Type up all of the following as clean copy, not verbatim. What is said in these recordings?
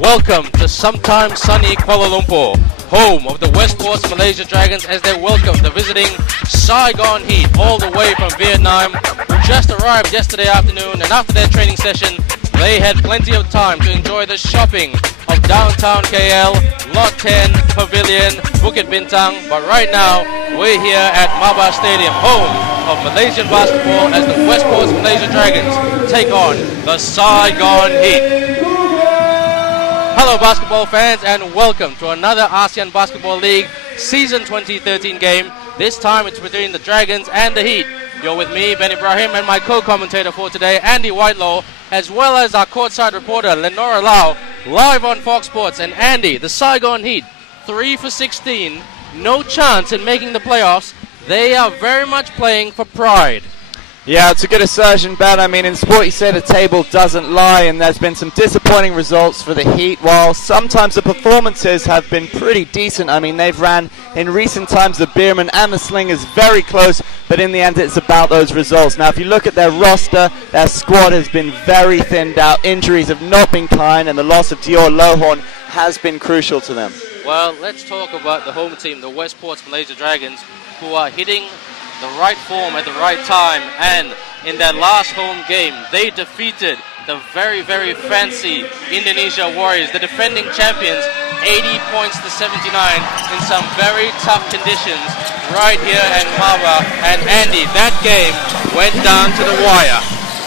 Welcome to sometime sunny Kuala Lumpur, home of the Westports Malaysia Dragons, as they welcome the visiting Saigon Heat all the way from Vietnam, who just arrived yesterday afternoon, and after their training session they had plenty of time to enjoy the shopping of downtown KL, Lot 10, Pavilion, Bukit Bintang. But right now we're here at Maba Stadium, home of Malaysian basketball, as the Westports Malaysia Dragons take on the Saigon Heat. Hello basketball fans, and welcome to another ASEAN Basketball League Season 2013 game. This time it's between the Dragons and the Heat. You're with me, Ben Ibrahim, and my co-commentator for today, Andy Whitelaw, as well as our courtside reporter, Lenora Lau, live on Fox Sports. And Andy, the Saigon Heat, 3 for 16, no chance in making the playoffs. They are very much playing for pride. Yeah, it's a good assertion, Ben. I mean, in sport you say the table doesn't lie, and there's been some disappointing results for the Heat, while sometimes the performances have been pretty decent. I mean, they've ran in recent times the Beerman and the Slingers very close, but in the end it's about those results. Now, if you look at their roster, their squad has been very thinned out. Injuries have not been kind, and the loss of Dior Lohorn has been crucial to them. Well, let's talk about the home team, the Westports Malaysia Dragons, who are hitting the right form at the right time, and in their last home game they defeated the very, very fancy Indonesia Warriors, the defending champions, 80 points to 79 in some very tough conditions right here at Maba. And Andy, that game went down to the wire.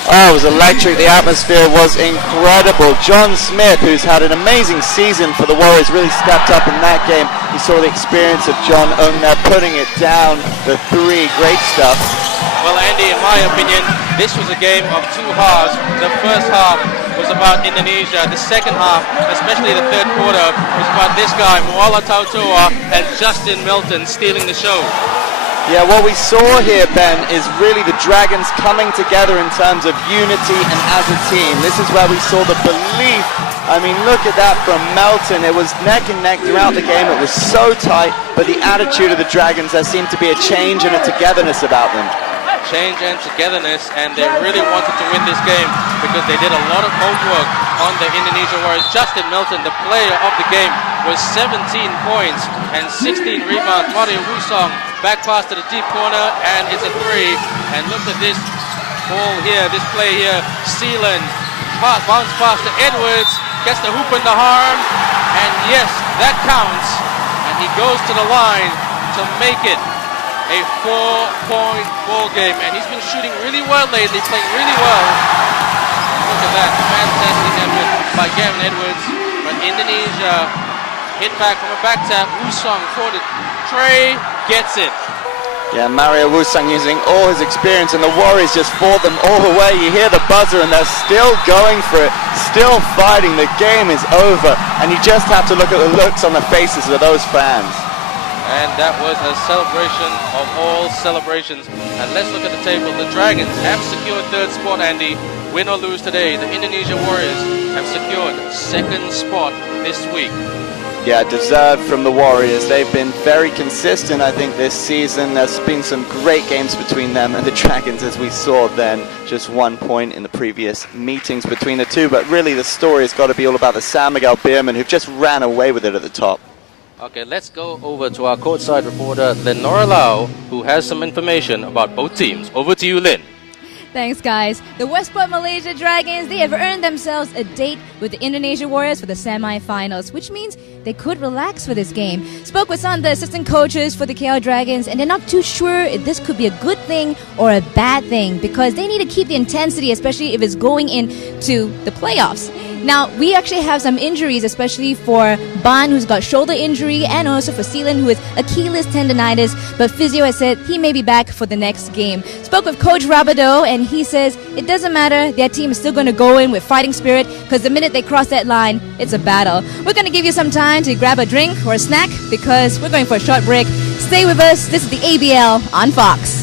Oh, it was electric. The atmosphere was incredible. John Smith, who's had an amazing season for the Warriors, really stepped up in that game. You saw the experience of John Ung there, putting it down the three. Great stuff. Well, Andy, in my opinion, this was a game of two halves. The first half was about Indonesia. The second half, especially the third quarter, was about this guy, Muala Tautoa, and Justin Milton stealing the show. Yeah, what we saw here, Ben, is really the Dragons coming together in terms of unity and as a team. This is where we saw the belief. I mean, look at that from Melton. It was neck and neck throughout the game. It was so tight, but the attitude of the Dragons, there seemed to be a change and a togetherness about them. Change and togetherness, and they really wanted to win this game because they did a lot of homework on the Indonesia Warriors. Justin Milton, the player of the game, was 17 points and 16 rebounds. Mario Wusong back pass to the deep corner, and it's a three. And look at this ball here, this play here. Sealand bounce pass to Edwards, gets the hoop in the arm, and yes, that counts. And he goes to the line to make it a 4-point ball game, and he's been shooting really well lately, playing really well. Look at that, fantastic effort by Gavin Edwards. But Indonesia hit back from a back tap. Wusong for the tray, gets it. Yeah, Mario Wusong using all his experience, and the Warriors just fought them all the way. You hear the buzzer, and they're still going for it, still fighting. The game is over, and you just have to look at the looks on the faces of those fans. And that was a celebration of all celebrations. And let's look at the table. The Dragons have secured third spot, Andy. Win or lose today, the Indonesia Warriors have secured second spot this week. Yeah, deserved from the Warriors. They've been very consistent, I think, this season. There's been some great games between them and the Dragons, as we saw then. Just 1 point in the previous meetings between the two. But really, the story has got to be all about the San Miguel Beermen, who've just ran away with it at the top. Okay, let's go over to our courtside reporter, Lenora Lau, who has some information about both teams. Over to you, Lynn. Thanks, guys. The Westport Malaysia Dragons, they have earned themselves a date with the Indonesia Warriors for the semi-finals, which means they could relax for this game. Spoke with some of the assistant coaches for the KL Dragons, and they're not too sure if this could be a good thing or a bad thing, because they need to keep the intensity, especially if it's going into the playoffs. Now, we actually have some injuries, especially for Ban, who's got shoulder injury, and also for Sealand, who is Achilles tendonitis, but physio has said he may be back for the next game. Spoke with Coach Rabideau, and he says it doesn't matter, their team is still going to go in with fighting spirit, because the minute they cross that line, it's a battle. We're going to give you some time to grab a drink or a snack, because we're going for a short break. Stay with us. This is the ABL on Fox.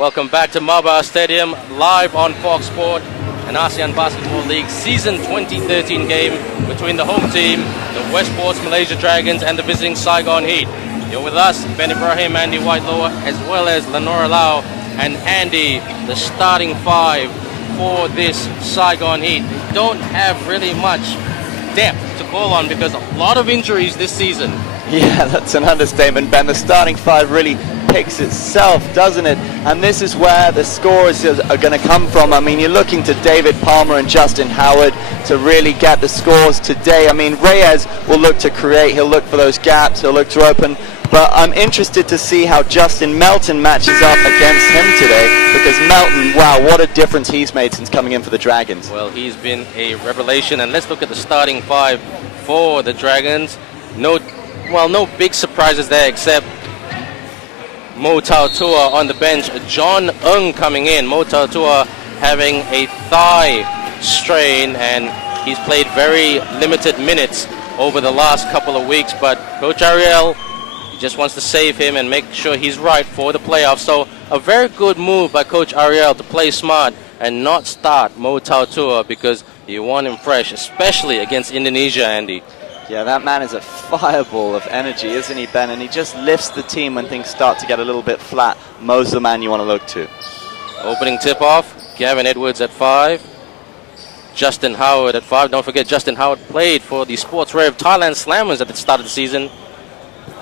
Welcome back to Maba Stadium, live on Fox Sport, an ASEAN Basketball League Season 2013 game between the home team, the Westports Malaysia Dragons, and the visiting Saigon Heat. You're with us, Ben Ibrahim, Andy Whitelower, as well as Lenora Lau and Andy, the starting five for this Saigon Heat. Don't have really much depth to call on because a lot of injuries this season. Yeah, that's an understatement, Ben. The starting five really picks itself, doesn't it? And this is where the scores are going to come from. I mean, you're looking to David Palmer and Justin Howard to really get the scores today. I mean, Reyes will look to create, he'll look for those gaps, he'll look to open. But I'm interested to see how Justin Melton matches up against him today, because Melton, wow, what a difference he's made since coming in for the Dragons. Well, he's been a revelation, and let's look at the starting five for the Dragons. No big surprises there except Mo Tautua on the bench, John Ng coming in. Mo Tautua having a thigh strain, and he's played very limited minutes over the last couple of weeks, but Coach Ariel just wants to save him and make sure he's right for the playoffs. So a very good move by Coach Ariel to play smart and not start Mo Tautua, because you want him fresh, especially against Indonesia, Andy. Yeah, that man is a fireball of energy, isn't he, Ben? And he just lifts the team when things start to get a little bit flat. Mo's the man you want to look to. Opening tip-off, Gavin Edwards at 5. Justin Howard at 5. Don't forget, Justin Howard played for the Sports Rev Thailand Slammers at the start of the season.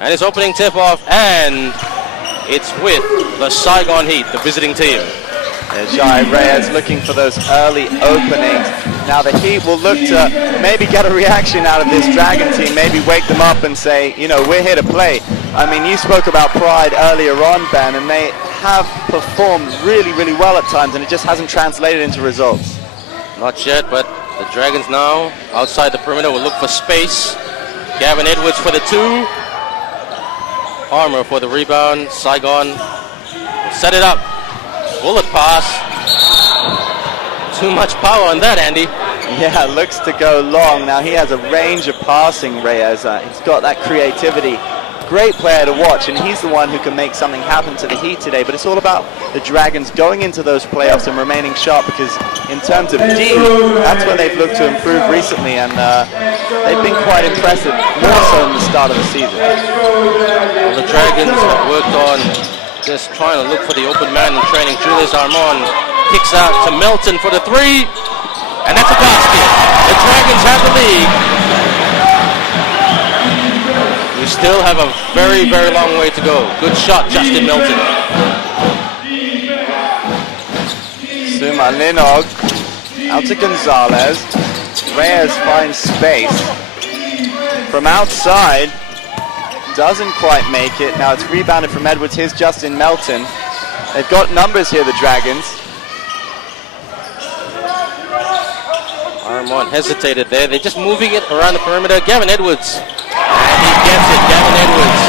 And his opening tip-off, and it's with the Saigon Heat, the visiting team. Jai Reyes looking for those early openings. Now the Heat will look to maybe get a reaction out of this Dragon team, maybe wake them up and say, you know, we're here to play. I mean, you spoke about pride earlier on, Ben, and they have performed really, really well at times, and it just hasn't translated into results. Not yet, but the Dragons now, outside the perimeter, will look for space. Gavin Edwards for the 2. Palmer for the rebound. Saigon will set it up. Bullet pass. Too much power on that, Andy. Yeah, looks to go long. Now he has a range of passing, Reyes. He's got that creativity. Great player to watch, and he's the one who can make something happen to the Heat today. But it's all about the Dragons going into those playoffs and remaining sharp, because in terms of D, that's where they've looked to improve recently, and they've been quite impressive, more so in the start of the season. Well, the Dragons have worked on just trying to look for the open man in training. Julius Armand kicks out to Melton for the 3, and that's a basket. The Dragons have the lead. We still have a very, very long way to go. Good shot, Justin Melton. Suma Linog out to Gonzalez. Reyes finds space from outside. Doesn't quite make it. Now it's rebounded from Edwards. Here's Justin Melton. They've got numbers here, the Dragons. Armand hesitated there. They're just moving it around the perimeter. Gavin Edwards. And he gets it. Gavin Edwards.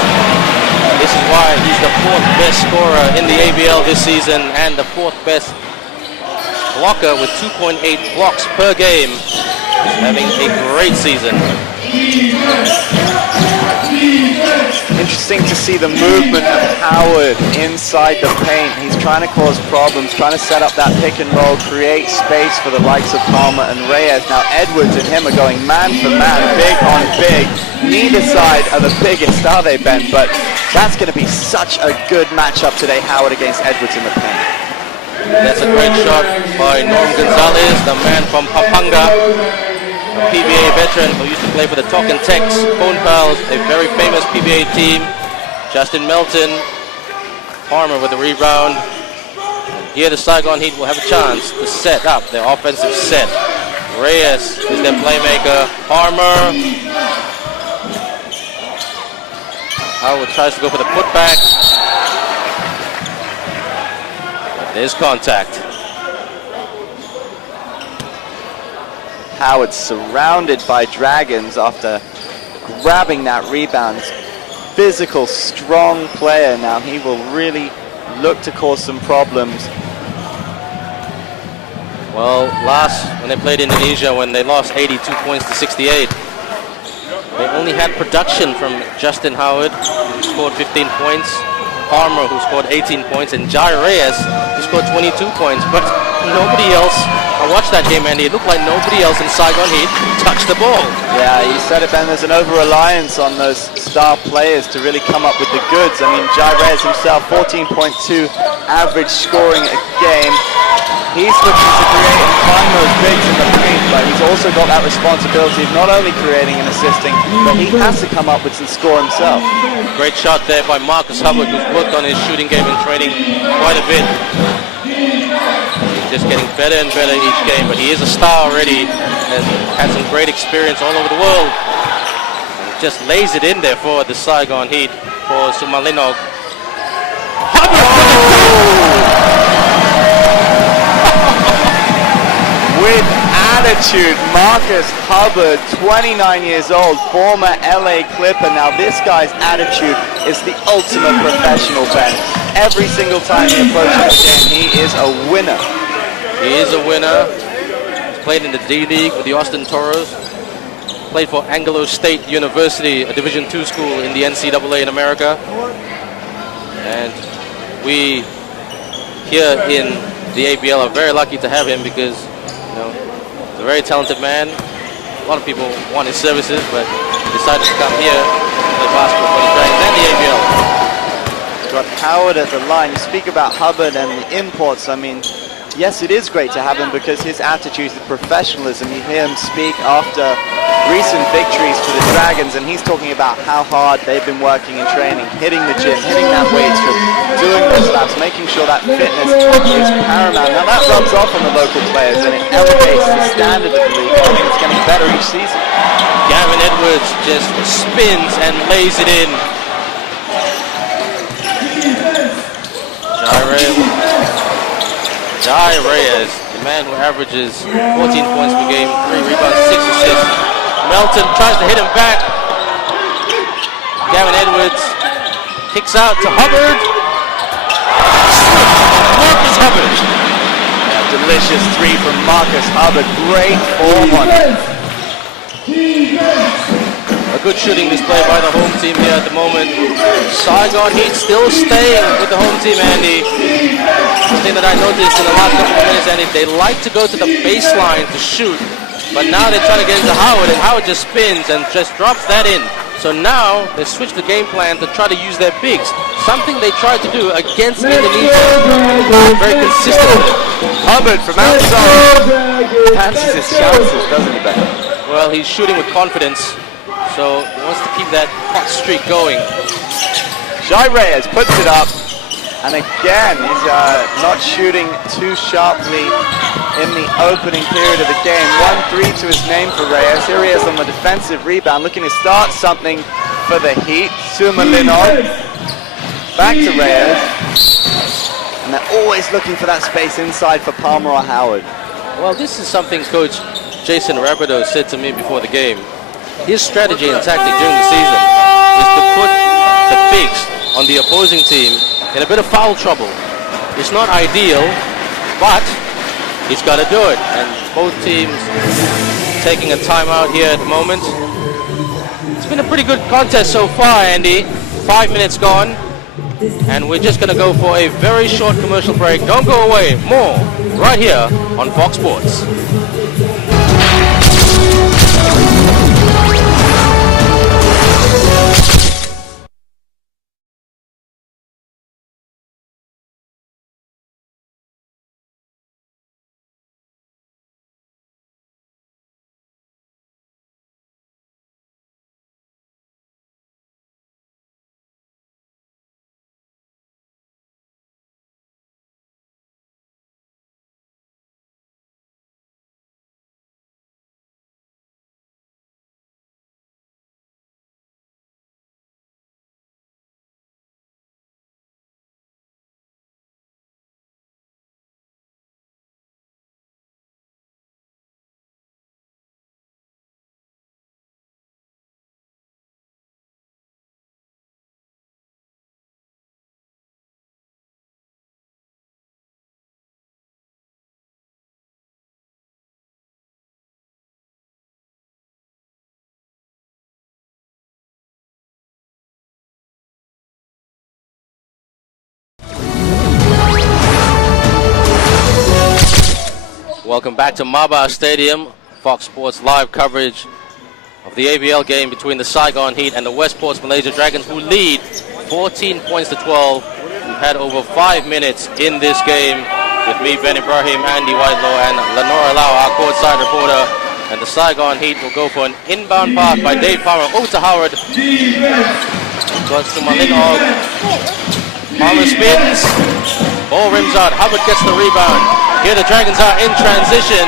This is why he's the 4th best scorer in the ABL this season and the 4th best blocker with 2.8 blocks per game. He's having a great season. Interesting to see the movement of Howard inside the paint. He's trying to cause problems, trying to set up that pick and roll, create space for the likes of Palmer and Reyes. Now Edwards and him are going man for man, big on big. Neither side are the biggest, are they, Ben? But that's going to be such a good matchup today, Howard against Edwards in the paint. That's a great shot by Norm Gonzalez, the man from Pampanga. A PBA veteran who used to play for the Talk and Tex Phone Pals, a very famous PBA team. Justin Melton, Palmer with the rebound. Here the Saigon Heat will have a chance to set up their offensive set. Reyes is their playmaker. Palmer. Howard tries to go for the putback. But there's contact. Howard surrounded by Dragons after grabbing that rebound. Physical, strong player. Now he will really look to cause some problems. Well, when they played Indonesia, when they lost 82 points to 68, they only had production from Justin Howard, who scored 15 points. Palmer, who scored 18 points, and Jai Reyes, who scored 22 points. But nobody else, I watched that game, Andy, it looked like nobody else in Saigon Heat touched the ball. Yeah, you said it, Ben. There's an over-reliance on those star players to really come up with the goods. I mean, Jai Reyes himself, 14.2 average scoring a game. He's looking to create and find those bigs in the paint, but he's also got that responsibility of not only creating and assisting, but he has to come up with some score himself. Great shot there by Marcus Hubbard, who's worked on his shooting game and training quite a bit. He's just getting better and better each game, but he is a star already and had some great experience all over the world. And just lays it in there for the Saigon Heat for Sumalinog. With attitude, Marcus Hubbard, 29 years old, former LA Clipper. Now this guy's attitude is the ultimate professional, Ben. Every single time he approaches the game, he is a winner. He is a winner. He's played in the D-League with the Austin Toros. Played for Anglo State University, a Division II school in the NCAA in America. And we here in the ABL are very lucky to have him because he's a very talented man. A lot of people want his services, but he decided to come here to play basketball for the Dragons and the ABL. Got Howard at the line. You speak about Hubbard and the imports. I mean, yes, it is great to have him because his attitude, the professionalism. You hear him speak after recent victories for the Dragons, and he's talking about how hard they've been working and training, hitting the gym, hitting that weight strip, doing those laps, making sure that fitness is paramount. Now that rubs off on the local players and it elevates the standard of the league. I think it's getting better each season. Gavin Edwards just spins and lays it in. Jai Reyes, the man who averages 14 points per game, 3 rebounds, 6 assists. Melton tries to hit him back. Gavin Edwards kicks out to Hubbard. Marcus Hubbard. Yeah, delicious three from Marcus Hubbard. Great form on it. A good shooting display by the home team here at the moment. Saigon Heat still staying with the home team, Andy. The thing that I noticed in the last couple of minutes, Andy, they like to go to the baseline to shoot, but now they're trying to get into Howard, and Howard just spins and just drops that in. So now they switch the game plan to try to use their bigs, something they tried to do against Indonesia. Very consistent with it. Hubbard from outside fancies his chances, doesn't he, Ben? Well, he's shooting with confidence, so he wants to keep that hot streak going. Jai Reyes puts it up, and again, he's not shooting too sharply in the opening period of the game. 1-3 to his name for Reyes. Here he is on the defensive rebound, looking to start something for the Heat. Sumalinog, back to Reyes, and they're always looking for that space inside for Palmer or Howard. Well, this is something Coach Jason Rabideau said to me before the game. His strategy and tactic during the season is to put the bigs on the opposing team in a bit of foul trouble. It's not ideal, but he's got to do it. And both teams taking a timeout here at the moment. It's been a pretty good contest so far, Andy. 5 minutes gone. And we're just going to go for a very short commercial break. Don't go away. More right here on Fox Sports. Welcome back to Maba Stadium. Fox Sports live coverage of the ABL game between the Saigon Heat and the Westports Malaysia Dragons, who lead 14 points to 12. We've had over 5 minutes in this game with me, Ben Ibrahim, Andy Whitelaw, and Lenora Lau, our courtside reporter. And the Saigon Heat will go for an inbound pass by Dave Palmer over to Howard. Goes to Malin Og. Palmer spins. Ball rims out. Hubbard gets the rebound. Here the Dragons are in transition.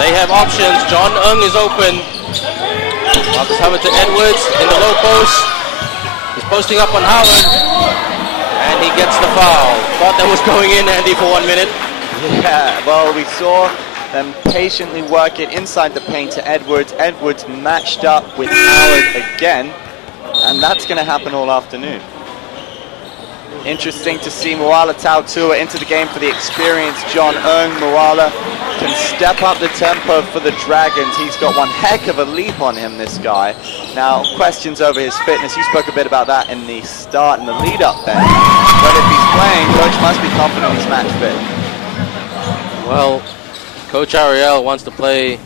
They have options. John Ng is open. Marcus Hubbard to Edwards in the low post. He's posting up on Howard. And he gets the foul. Thought that was going in, Andy, for 1 minute. Yeah, well, we saw them patiently work it inside the paint to Edwards. Edwards matched up with Howard again. And that's going to happen all afternoon. Interesting to see Moala Tautua into the game for the experienced John Ng. Moala can step up the tempo for the Dragons. He's got one heck of a leap on him, this guy. Now, questions over his fitness. You spoke a bit about that in the start and the lead-up there. But if he's playing, Coach must be confident he's match fit. Well, Coach Ariel wants to play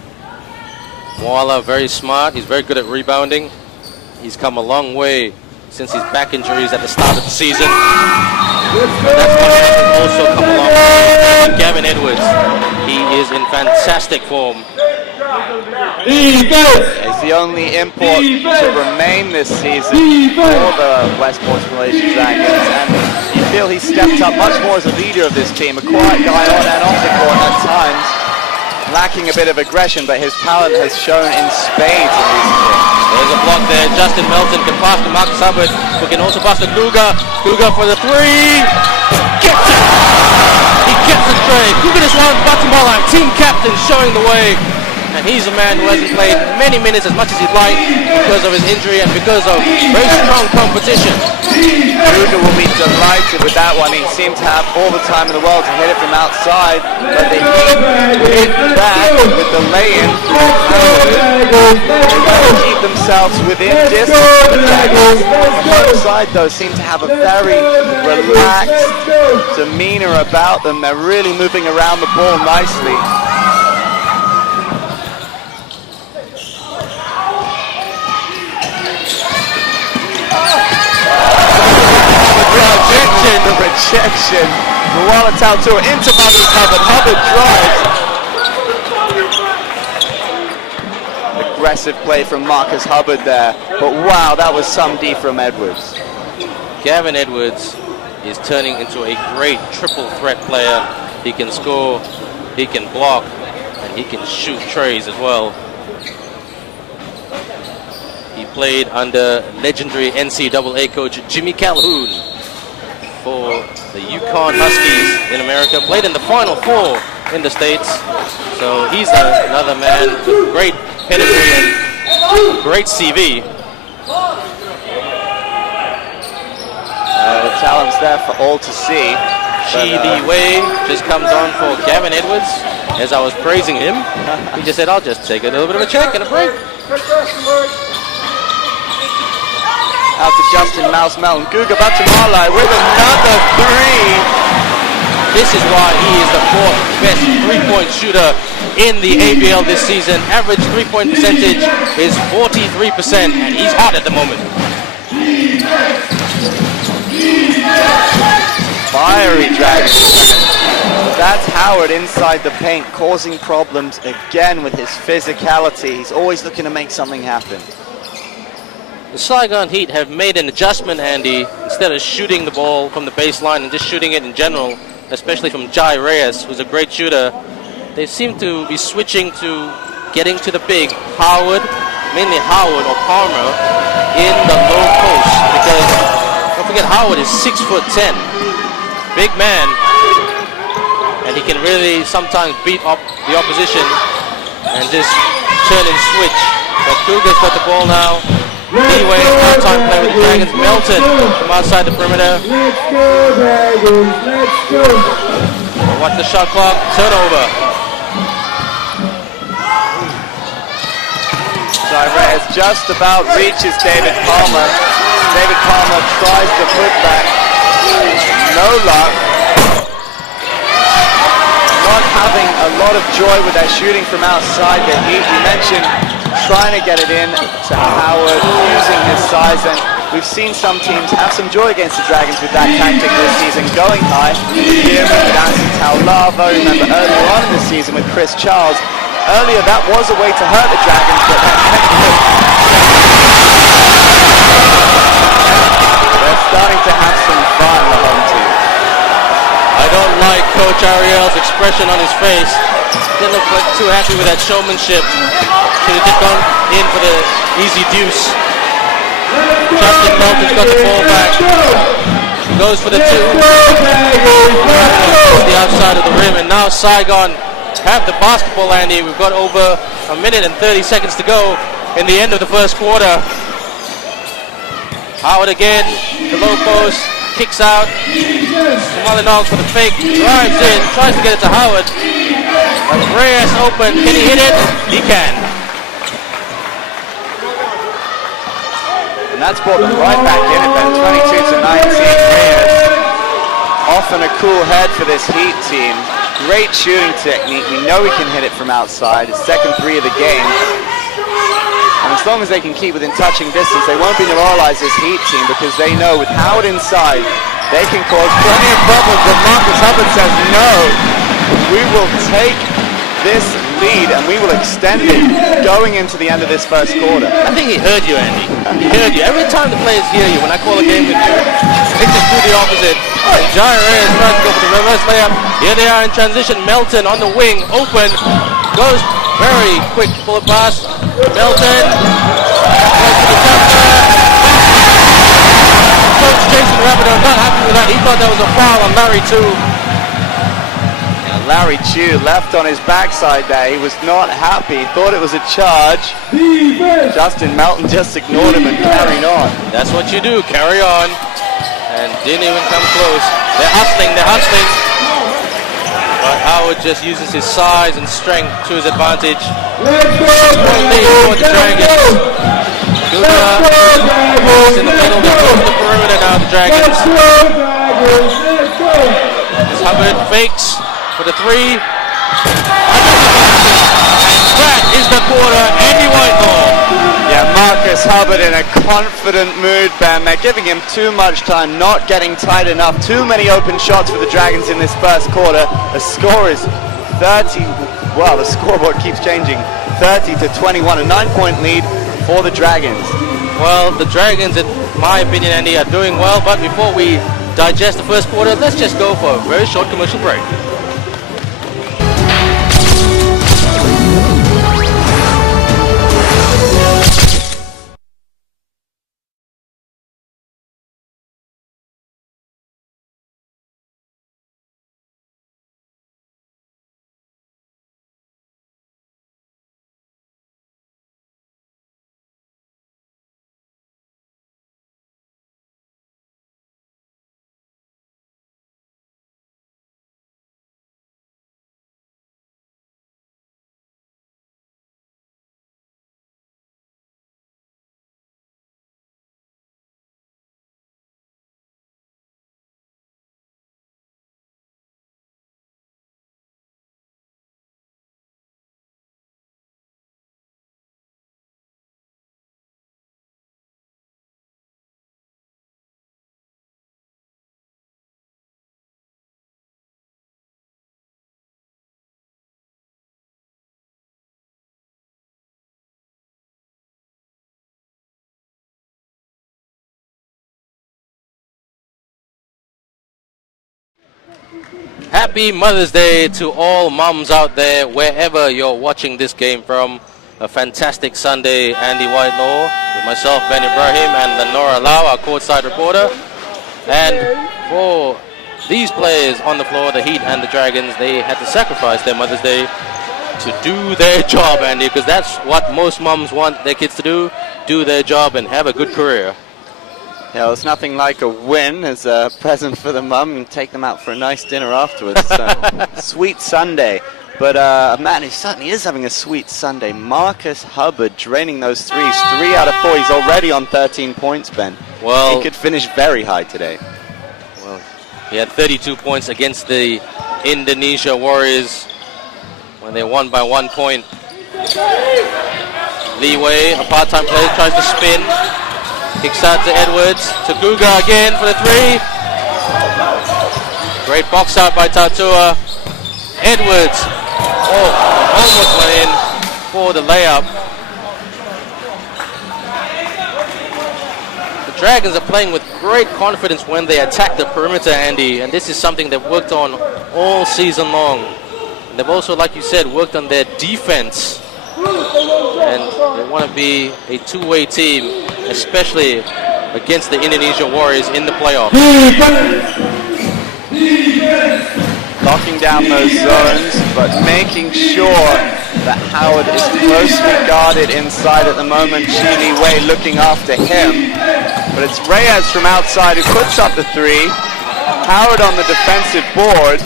Moala very smart. He's very good at rebounding. He's come a long way since his back injuries at the start of the season. But that's what has also come along with Gavin Edwards. He is in fantastic form. He's the only import to remain this season for the Westports Malaysia Dragons, and you feel he's stepped up much more as a leader of this team. A quiet guy on and off the court at times, lacking a bit of aggression, but his talent has shown in spades in recent years. There's a block there. Justin Melton can pass to Marcus Hubbard, who can also pass to Guga. Guga for the three. Gets it! He gets the tray. Guga is one Batamala, team captain, showing the way. And he's a man who hasn't played many minutes as much as he'd like because of his injury and because of very strong competition. Guga will be delighted with that one. He seemed to have all the time in the world to hit it from outside, but they hit back with the lay-in. They want to keep themselves within distance of the Dragons. Both sides, though, seem to have a very relaxed demeanor about them. They're really moving around the ball nicely. The rejection. Moala Tautua into Marcus Hubbard. Hubbard drives. Aggressive play from Marcus Hubbard there. But wow, that was some D from Edwards. Gavin Edwards is turning into a great triple threat player. He can score, he can block, and he can shoot trays as well. He played under legendary NCAA coach Jimmy Calhoun for the Yukon Huskies in America, played in the Final Four in the States. So he's another man with great pedigree and great CV. Talent's there for all to see. Chi Li Wei just comes on for Gavin Edwards. As I was praising him, he just said, I'll just take a little bit of a check and a break. Out to Justin Mouse Melton. Guga Batamala with another three. This is why he is the 4th best three-point shooter in the ABL this season. Average three-point percentage is 43%, and he's hot at the moment. Fiery Dragons. That's Howard inside the paint, causing problems again with his physicality. He's always looking to make something happen. The Saigon Heat have made an adjustment, Andy. Instead of shooting the ball from the baseline and just shooting it in general, especially from Jai Reyes, who's a great shooter, they seem to be switching to getting to the big Howard, mainly Howard or Palmer, in the low post. Because don't forget, Howard is 6'10", big man, and he can really sometimes beat up the opposition and just turn and switch. But Guga's got the ball now. Leeway, half-time play with the Dragons. Melton from outside the perimeter. Let's go, Dragons, let's go. Watch the shot clock. Turnover. Reyes just about reaches David Palmer. David Palmer tries to put back. No luck. Not having a lot of joy with their shooting from outside the Heat. We mentioned trying to get it in to Howard, using his size, and we've seen some teams have some joy against the Dragons with that tactic this season, going high. Here with Anthony Taulava, remember earlier on in the season with Chris Charles. Earlier that was a way to hurt the Dragons, but they're starting to have some fun, the home team. I don't like Coach Ariel's expression on his face. Didn't look like too happy with that showmanship. Should have just gone in for the easy deuce. Justin Melton's got the ball back. He goes for the two. The outside of the rim, and now Saigon have the basketball, Andy. We've got over a minute and 30 seconds to go in the end of the first quarter. Howard again, the low post, kicks out. Malinogs for the fake, drives in, tries to get it to Howard. Reyes open, can he hit it? He can. And that's brought them right back in at 22-19. Reyes, often a cool head for this Heat team. Great shooting technique. We know he can hit it from outside. His second three of the game. And as long as they can keep within touching distance, they won't be demoralized, this Heat team, because they know with Howard inside, they can cause plenty of problems. But Marcus Hubbard says, no, we will take this lead and we will extend it going into the end of this first quarter. I think he heard you, Andy. He heard you. Every time the players hear you, when I call a game with you, they just do the opposite. And Jai Reyes tries to go for the reverse layup. Here they are in transition. Melton on the wing, open, goes very quick bullet pass. Melton goes to the jumper. Coach Jason Rapido not happy with that. He thought that was a foul on Larry too. Larry Chu left on his backside there. He was not happy. Thought it was a charge. Justin Melton just ignored him and carried on. That's what you do. Carry on. And didn't even come close. They're hustling. But Howard just uses his size and strength to his advantage. One lead for the Dragons. Gupta is in the middle. They're going to the perimeter now, the Dragons. As Hubbard fakes for the three. And that is the quarter. Andy Whitehall. Yeah, Marcus Hubbard in a confident mood, Ben. They're giving him too much time, not getting tight enough. Too many open shots for the Dragons in this first quarter. The score is 30. Well, the scoreboard keeps changing. 30-21, a 9-point lead for the Dragons. Well, the Dragons, in my opinion, Andy, are doing well. But before we digest the first quarter, let's just go for a very short commercial break. Happy Mother's Day to all mums out there, wherever you're watching this game from. A fantastic Sunday, Andy Whitelaw, with myself, Ben Ibrahim, and Lenora Lau, our courtside reporter. And for these players on the floor, the Heat and the Dragons, they had to sacrifice their Mother's Day to do their job, Andy, because that's what most mums want their kids to do their job and have a good career. Yeah, well, it's nothing like a win as a present for the mum and take them out for a nice dinner afterwards. So, sweet Sunday. But a man who certainly is having a sweet Sunday, Marcus Hubbard, draining those threes. 3 out of 4. He's already on 13 points, Ben. Well, he could finish very high today. Well, he had 32 points against the Indonesia Warriors. when they won by 1 point. Leeway, a part-time player, tries to spin. Kicks out to Edwards. To Guga again for the three. Great box out by Tautua. Edwards. Oh, almost went in for the layup. The Dragons are playing with great confidence when they attack the perimeter, Andy, and this is something they've worked on all season long. And they've also, like you said, worked on their defense. And they want to be a two-way team, especially against the Indonesia Warriors in the playoffs. Locking down those zones, but making sure that Howard is closely guarded inside at the moment. Chili Wei looking after him. But it's Reyes from outside who puts up the three. Howard on the defensive board.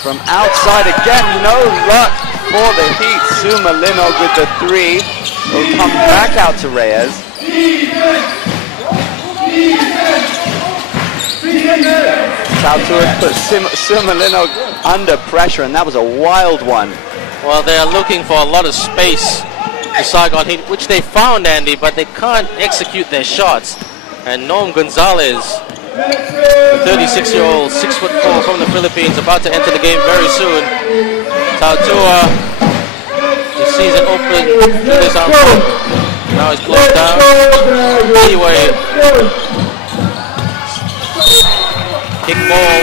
From outside again, no luck for the Heat. Suma Linog with the three. Will come back out to Reyes. Tautua put Suma Linog under pressure, and that was a wild one. Well, they are looking for a lot of space, the Saigon Heat, which they found, Andy, but they can't execute their shots. And Noam Gonzalez, the 36-year-old, 6'4" from the Philippines, about to enter the game very soon. Tautua, he sees it open to this arm. Now he's closed down. Anyway, kick ball.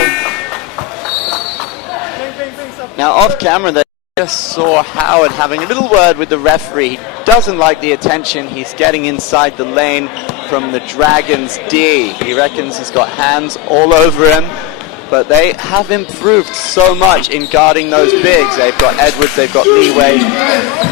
Now off camera they just saw Howard having a little word with the referee. He doesn't like the attention he's getting inside the lane from the Dragons D. He reckons he's got hands all over him, but they have improved so much in guarding those bigs. They've got Edwards, they've got Leeway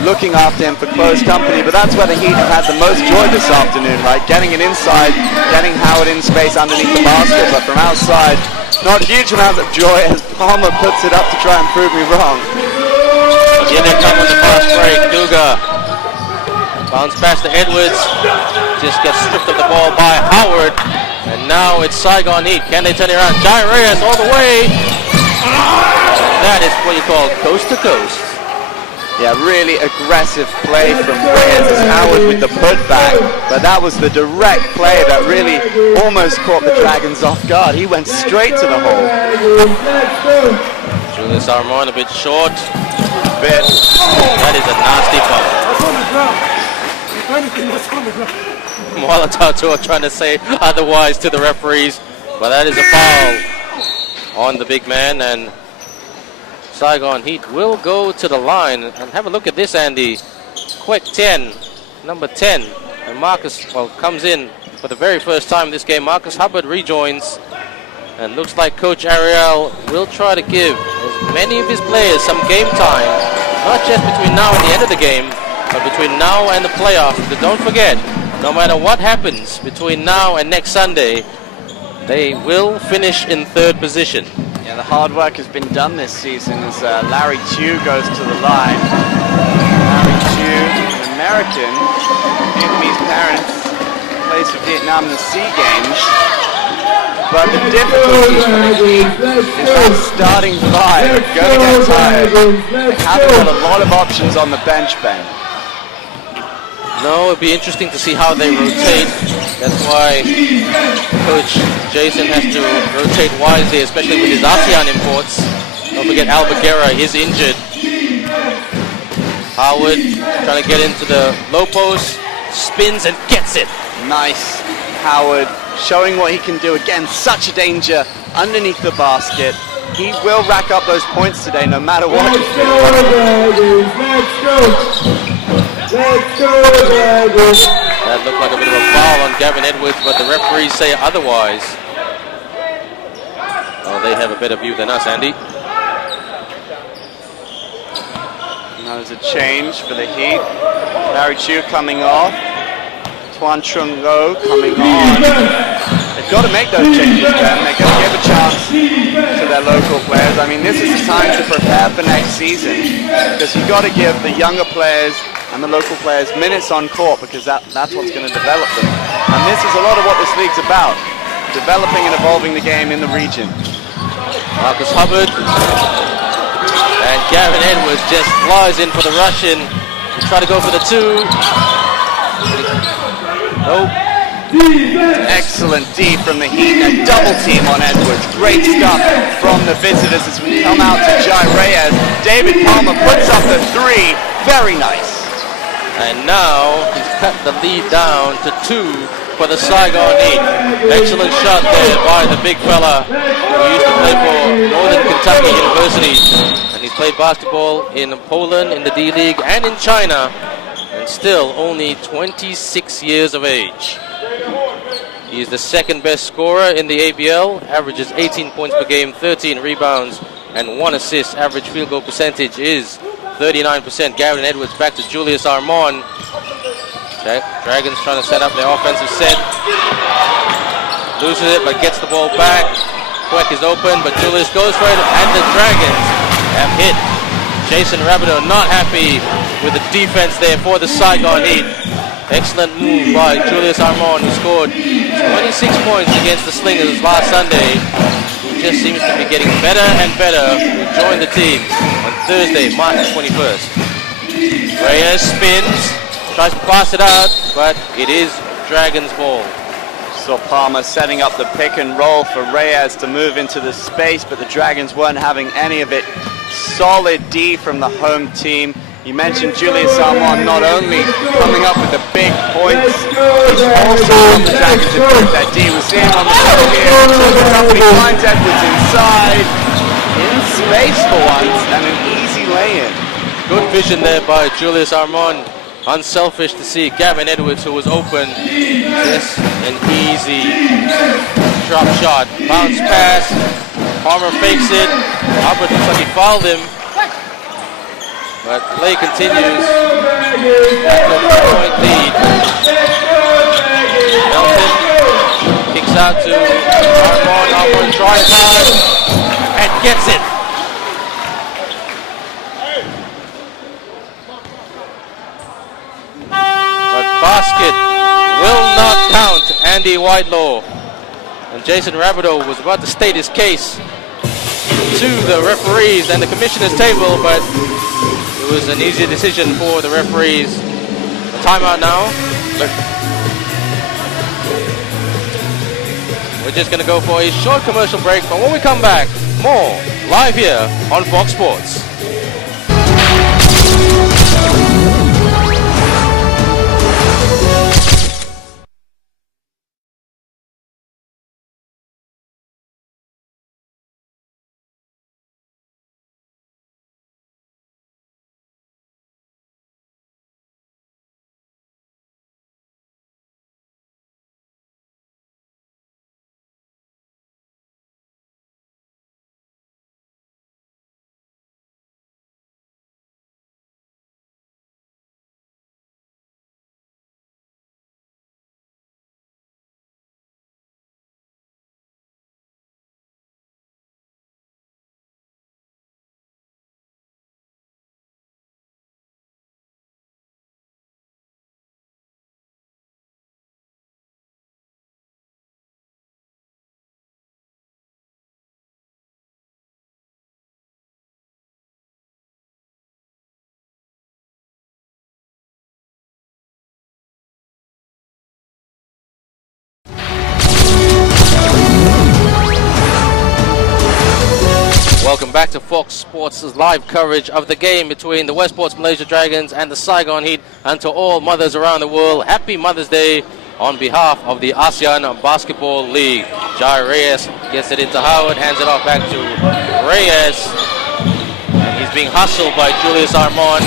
looking after him for close company, but that's where the Heat have had the most joy this afternoon, right? Getting it inside, getting Howard in space underneath the basket, but from outside, not a huge amount of joy as Palmer puts it up to try and prove me wrong. Here they come on the fast break. Duga bounce pass to Edwards, just gets stripped of the ball by Howard, and now it's Saigon Heat. Can they turn it around? Jai Reyes all the way. That is what you call coast to coast. Yeah, really aggressive play from Reyes as Howard with the putback, but that was the direct play that really almost caught the Dragons off guard. He went straight to the hole. Julius Armon a bit short. That is a nasty foul. Moala Tautua trying to say otherwise to the referees, but that is a foul on the big man, and Saigon Heat will go to the line. And have a look at this, Andy. Quick 10, number 10, and Marcus comes in for the very first time this game. Marcus Hubbard rejoins, and looks like Coach Ariel will try to give as many of his players some game time, not just between now and the end of the game, but between now and the playoffs. Because don't forget, no matter what happens between now and next Sunday, they will finish in third position. Yeah, the hard work has been done this season as Larry Chu goes to the line. Larry Chu, an American, Vietnamese parents, plays for Vietnam in the SEA Games. But the difficulty for the Heat is that starting five are going to get tired. They haven't got a lot of options on the bench, Ben. No, it'll be interesting to see how they rotate. That's why Coach Jason has to rotate wisely, especially with his ASEAN imports. Don't forget Al Bagheera is injured. Howard trying to get into the low post, spins and gets it. Nice. Howard showing what he can do. Again, such a danger underneath the basket. He will rack up those points today no matter what. That looked like a bit of a foul on Gavin Edwards, but the referees say otherwise. Oh, they have a better view than us, Andy. Now there's a change for the Heat. Larry Chu coming off. Tuan Trung Lo coming on. They've got to make those changes, Ben. They're going to give a chance to their local players. I mean, this is the time to prepare for next season, because you've got to give the younger players and the local players minutes on court, because that's what's going to develop them. And this is a lot of what this league's about, developing and evolving the game in the region. Marcus Hubbard Gavin Edwards just flies in for the Russian. Try to go for the 2. Nope. Excellent D from the Heat. A double team on Edwards. Great stuff from the visitors as we come out to Jai Reyes. David Palmer puts up the 3. Very nice. And now he's cut the lead down to 2 for the Saigon Heat. Excellent shot there by the big fella who used to play for Northern Kentucky University. And he's played basketball in Poland, in the D-League, and in China. And still only 26 years of age. He is the second best scorer in the ABL, averages 18 points per game, 13 rebounds, and 1 assist. Average field goal percentage is 39%. Gavin Edwards back to Julius Armand. Dragons trying to set up their offensive set. Loses it, but gets the ball back. Queck is open, but Julius goes for it, and the Dragons have hit. Jason Rabideau not happy with the defense there for the Saigon Heat. Excellent move by Julius Armand, who scored 26 points against the Slingers last Sunday. He just seems to be getting better and better. He joined the team on Thursday, March 21st. Reyes spins, tries to pass it out, but it is Dragons' ball. So Palmer setting up the pick and roll for Reyes to move into the space, but the Dragons weren't having any of it. Solid D from the home team. You mentioned Julius Armand not only coming up with the big points, he's also on the Dragons to put that D. We're seeing on the field here. He finds Edwards inside, in space for once, and an easy lay-in. Good vision there by Julius Armand. Unselfish to see Gavin Edwards, who was open. Just an easy drop shot. Bounce pass. Palmer fakes it. Albert looks like he fouled him. But play continues. Back to a 2-point lead. Melton kicks out to Armand. Armand drives hard and gets it. But basket will not count. Andy Whitelaw. And Jason Rabideau was about to state his case to the referees and the commissioner's table, but it was an easy decision for the referees. A timeout now. We're just going to go for a short commercial break, but when we come back, more live here on Fox Sports. Welcome back to Fox Sports' live coverage of the game between the Westports Malaysia Dragons and the Saigon Heat. And to all mothers around the world, happy Mother's Day on behalf of the ASEAN Basketball League. Jai Reyes gets it into Howard, hands it off back to Reyes. And he's being hustled by Julius Armand.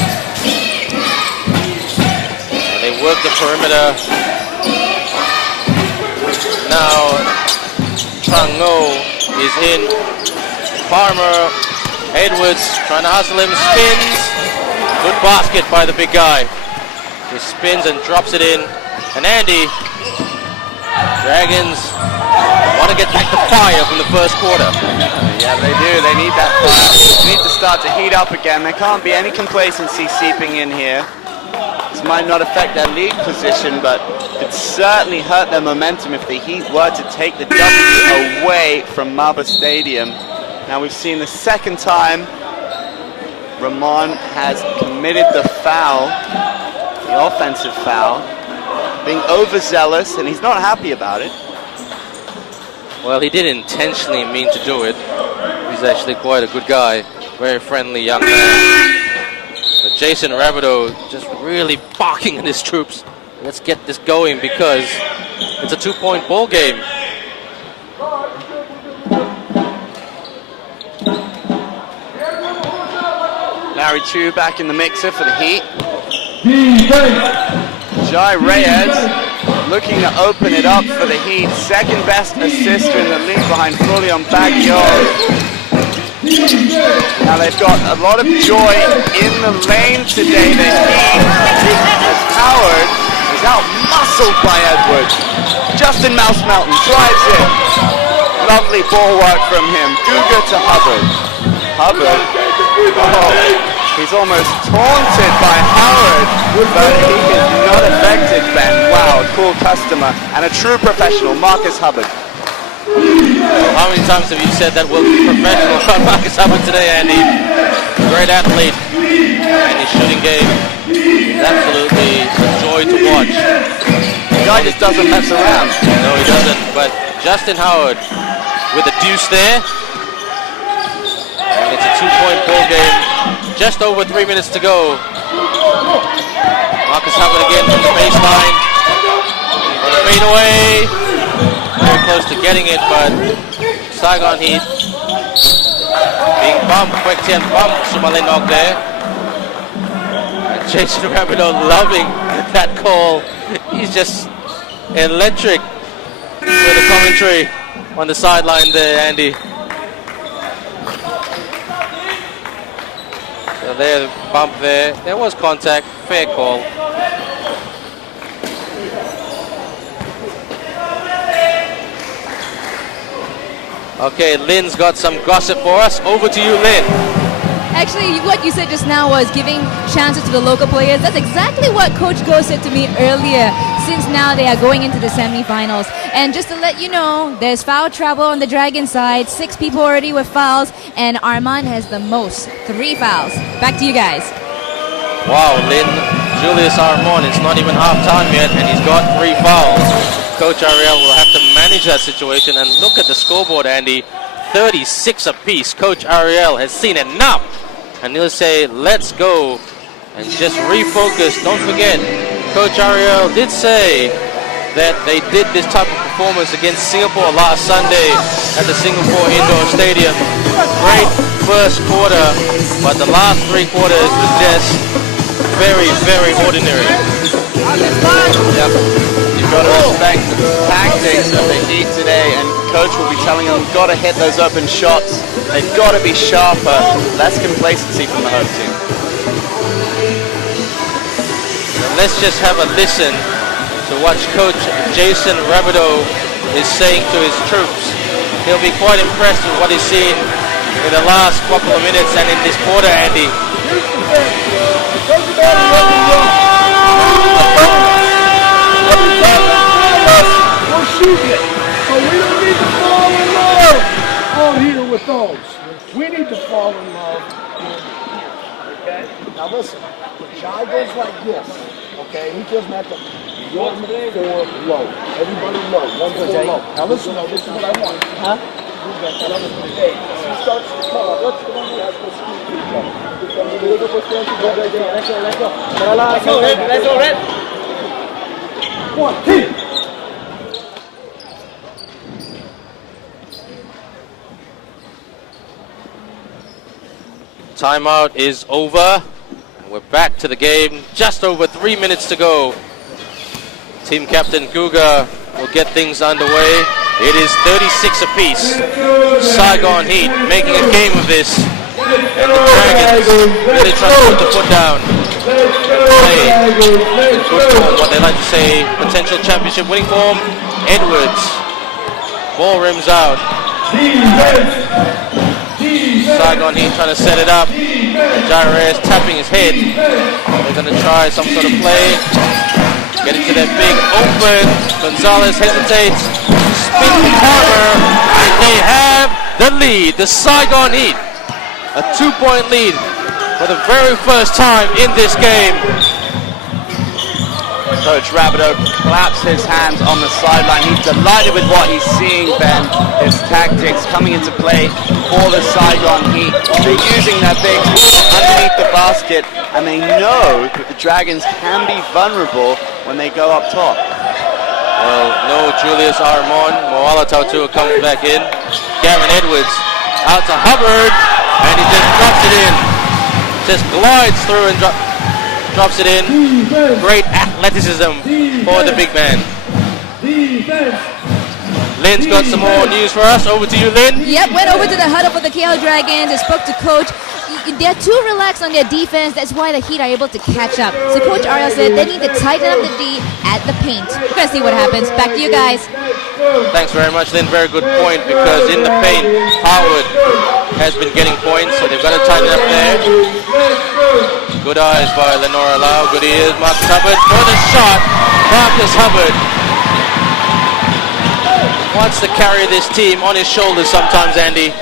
And they work the perimeter. Now Trang Ngo is in. Farmer, Edwards trying to hustle him, spins. Good basket by the big guy. He spins and drops it in. And Andy, Dragons want to get back to fire from the first quarter. Yeah, they do. They need that fire. They need to start to heat up again. There can't be any complacency seeping in here. This might not affect their league position, but it certainly hurt their momentum if the Heat were to take the W away from Maba Stadium. Now we've seen the second time Ramon has committed the foul, the offensive foul, being overzealous, and he's not happy about it. Well, he didn't intentionally mean to do it. He's actually quite a good guy, very friendly young man. But Jason Rabideau just really barking at his troops. Let's get this going because it's a 2-point ball game. Larry Chu back in the mixer for the Heat. Jai Reyes looking to open it up for the Heat. Second best assister in the league behind Julian Baggio. Now they've got a lot of joy in the lane today. The Heat, as Howard is out-muscled by Edwards. Justin Mouse Melton drives in. Lovely ball work from him. Guga to Hubbard. Hubbard. Oh, he's almost taunted by Howard, but he is not affected, Ben. Wow, cool customer and a true professional, Marcus Hubbard. How many times have you said that we'll be professional about Marcus Hubbard today, Andy? Great athlete, and his shooting game is absolutely a joy to watch. The guy just doesn't mess around. No, he doesn't, but Justin Howard with a deuce there. And it's a 2-point ball game. Just over 3 minutes to go. Marcus Hubbard again from the baseline. On a fadeaway. Very close to getting it, but Saigon Heat being bumped. Quick 10 bump. Sumalinog there. And Jason Rabideau loving that call. He's just electric with the commentary on the sideline there, Andy. So there, bump there. There was contact. Fair call. Okay, Lynn's got some gossip for us. Over to you, Lynn. Actually, what you said just now was giving chances to the local players. That's exactly what Coach Go said to me earlier, since now they are going into the semi-finals. And just to let you know, there's foul trouble on the Dragon side. 6 people already with fouls, and Armand has the most, 3 fouls. Back to you guys. Wow, Lynn, Julius Armand, it's not even half-time yet, and he's got 3 fouls. Coach Ariel will have to manage that situation, and look at the scoreboard, Andy. 36 apiece. Coach Ariel has seen enough, and he'll say, let's go, and just refocus. Don't forget, Coach Ariel did say that they did this type of performance against Singapore last Sunday at the Singapore Indoor Stadium. Great first quarter, but the last 3 quarters was just very, very ordinary. Yep. You've got to respect the tactics of the Heat today, and Coach will be telling them, got to hit those open shots. They've got to be sharper. Less complacency from the home team. And let's just have a listen to what Coach Jason Rabideau is saying to his troops. He'll be quite impressed with what he's seen in the last couple of minutes and in this quarter, Andy. We're shooting it, so we don't need to fall in love on here with those. We need to fall in love in here, okay? Now listen, when Jai goes like this, okay, he doesn't have to 1-4 low. Everybody low, 1-4 low. Now listen, though, this is what I want. Huh? Hey, he starts to call. Let's go on, let's go. Let's go, Red. 1, 2. Timeout is over. We're back to the game. Just over 3 minutes to go. Team captain Guga will get things underway. It is 36 apiece. Saigon Heat making a game of this. And the Dragons really trying to put the foot down. Play good form, what they like to say, potential championship winning form. Edwards. Ball rims out. Saigon Heat trying to set it up. And Jairez tapping his head. They're going to try some sort of play. Get into that big open. Gonzalez hesitates. Spin the counter. And they have the lead. The Saigon Heat. A 2-point lead for the very first time in this game. Coach Rabideau claps his hands on the sideline. He's delighted with what he's seeing, Ben. His tactics coming into play for the Saigon Heat. They're using their bigs underneath the basket, and they know that the Dragons can be vulnerable when they go up top. Well, no Julius Armon. Moala Tautua comes back in. Gavin Edwards out to Hubbard, and he just drops it in. Just glides through and drops it in. Great athleticism for the big man. Lynn's got some more news for us. Over to you, Lynn. Yep, went over to the huddle for the KL Dragons and spoke to Coach. They're too relaxed on their defense. That's why the Heat are able to catch up. So Coach Ariel said they need to tighten up the D at the paint. We're going to see what happens. Back to you guys. Thanks very much, Lynn. Very good point, because in the paint, Howard has been getting points, so they've got to tighten up there. Good eyes by Lenora Lau. Good ears. Marcus Hubbard for the shot. Marcus Hubbard wants to carry this team on his shoulders sometimes, Andy.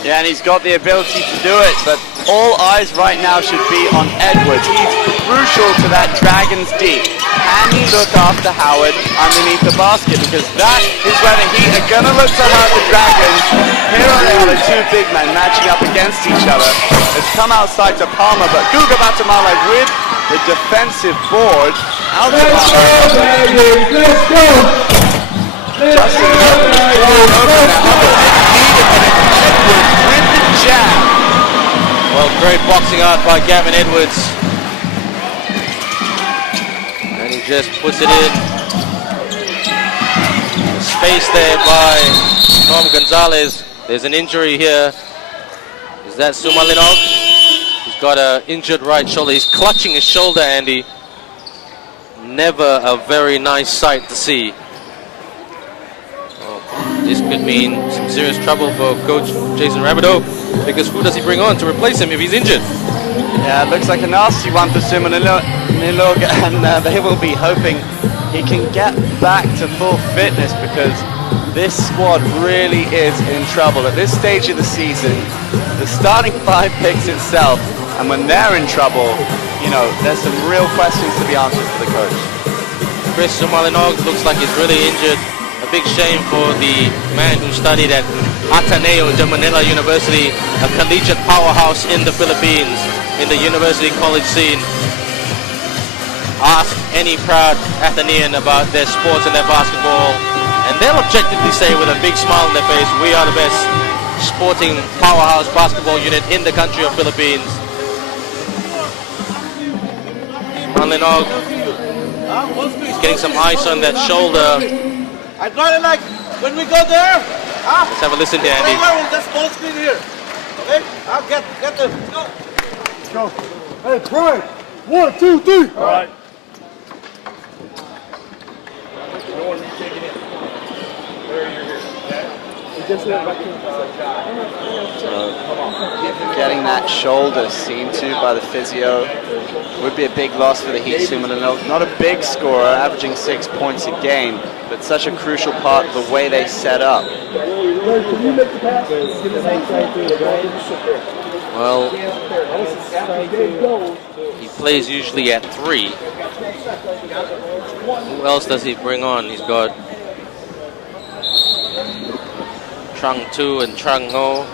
Yeah, and he's got the ability to do it, but all eyes right now should be on Edwards. He's crucial to that Dragons D. Can he look after Howard underneath the basket? Because that is where the Heat are going to look to hurt the Dragons. Here they are, the two big men matching up against each other. It's come outside to Palmer, but Guga Batamala with the defensive board. Out to Palmer. Let's go! Justin Hubbard is falling over now. Edwards with the jab. Well, great boxing out by Gavin Edwards. And he just puts it in. Space there by Tom Gonzalez. There's an injury here. Is that Suma Linog? He's got an injured right shoulder. He's clutching his shoulder, Andy. Never a very nice sight to see. This could mean some serious trouble for Coach Jason Rabideau, because who does he bring on to replace him if he's injured? Yeah, it looks like a nasty one for Suma Nilog, and they will be hoping he can get back to full fitness, because this squad really is in trouble. At this stage of the season, the starting five picks itself, and when they're in trouble, you know, there's some real questions to be answered for the coach. Chris Sumalinog looks like he's really injured. A big shame for the man who studied at Ateneo de Manila University, a collegiate powerhouse in the Philippines, in the university college scene. Ask any proud Atenean about their sports and their basketball, and they'll objectively say with a big smile on their face, we are the best sporting powerhouse basketball unit in the country of Philippines. Manlinog is getting some ice on that shoulder. I got it like when we go there. Let's have a listen to Andy. We'll just full screen here. Okay? I'll get them. Go. Let's go. Hey, Brian. 1, 2, 3. All right. Getting that shoulder seen to by the physio would be a big loss for the Heat. Not a big scorer, averaging 6 points a game, but such a crucial part of the way they set up. Well, he plays usually at 3. Who else does he bring on? He's got Trung Tu and Trung Ho.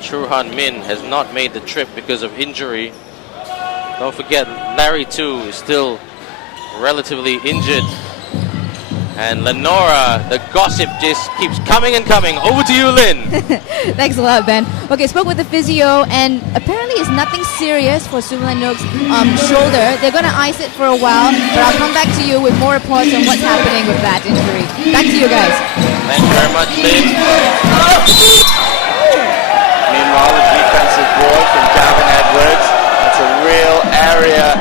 Churhan Min has not made the trip because of injury. Don't forget, Larry Tu is still relatively injured. And Lenora, the gossip just keeps coming and coming. Over to you, Lynn. Thanks a lot, Ben. Okay, spoke with the physio, and apparently it's nothing serious for Sumalanog's shoulder. They're going to ice it for a while, but I'll come back to you with more reports on what's happening with that injury. Back to you guys. Thanks very much, Lynn. Meanwhile, the defensive board from Gavin Edwards. That's a real area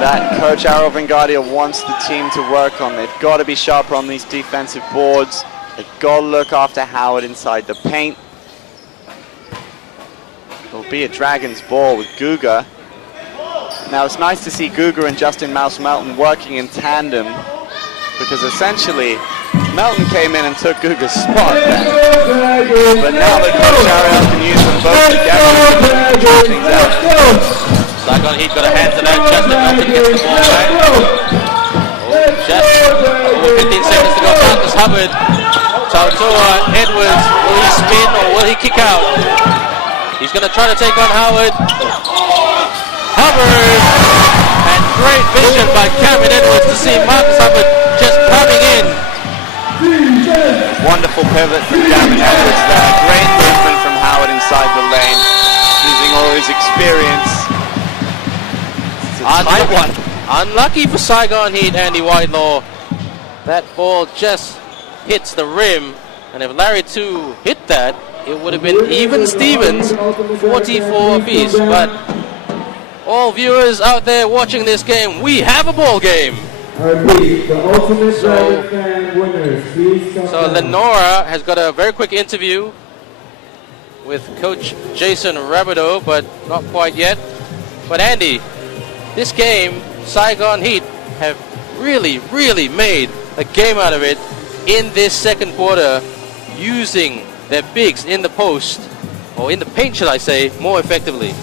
that Coach Arrow Vengadia wants the team to work on. They've got to be sharper on these defensive boards. They've got to look after Howard inside the paint. It'll be a Dragons ball with Guga. Now, it's nice to see Guga and Justin Mouse Melton working in tandem, because essentially Melton came in and took Guga's spot then. But now that Coach Ariel can use them both together to draw things out. Saigon Heat got a hand to that. Justin Melton gets the ball back. Just over 15 seconds to go. Marcus Hubbard. Tautoa Edwards. Will he spin or will he kick out? He's going to try to take on Howard. Hubbard! And great vision by Cameron Edwards to see Marcus Hubbard just coming in. Wonderful pivot from Cameron Edwards there. Great movement from Howard inside the lane. Using all his experience. It's a tight one. Unlucky for Saigon Heat, Andy Whitelaw. That ball just hits the rim. And if Larry 2 hit that, it would have been even Stevens, 44 apiece. But all viewers out there watching this game, we have a ball game. So Lenora has got a very quick interview with Coach Jason Rabideau, but not quite yet. But Andy, this game, Saigon Heat have really made a game out of it in this second quarter, using their bigs in the post, or in the paint should I say, more effectively.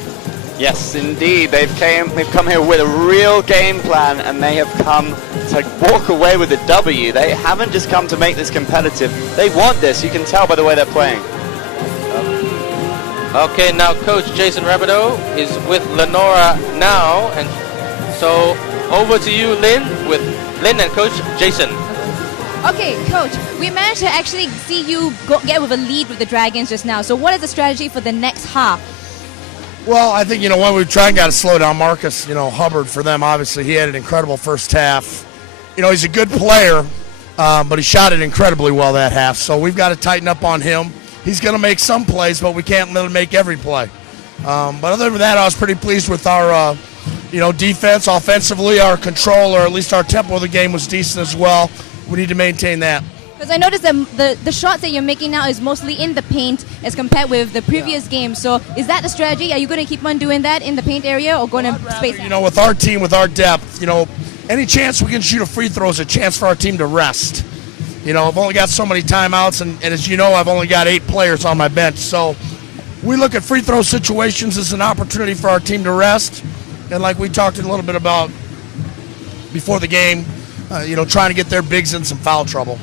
Yes, indeed. They've come here with a real game plan, and they have come to walk away with a W. They haven't just come to make this competitive. They want this. You can tell by the way they're playing. Okay, now Coach Jason Rabideau is with Lenora now, and so over to you, Lynn, with Lynn and Coach Jason. Okay, Coach, we managed to actually see you get with a lead with the Dragons just now. So what is the strategy for the next half? Well, I think, when we try and got to slow down Marcus, Hubbard for them, obviously, he had an incredible first half. He's a good player, but he shot it incredibly well that half. So we've got to tighten up on him. He's going to make some plays, but we can't let him make every play. But other than that, I was pretty pleased with our, defense. Offensively, our control, or at least our tempo of the game was decent as well. We need to maintain that. Because I noticed that the shots that you're making now is mostly in the paint as compared with the previous game. So is that the strategy? Are you going to keep on doing that in the paint area or going to space? With our team, with our depth, any chance we can shoot a free throw is a chance for our team to rest. I've only got so many timeouts, and as you know, I've only got 8 players on my bench. So we look at free throw situations as an opportunity for our team to rest. And like we talked a little bit about before the game, trying to get their bigs in some foul trouble.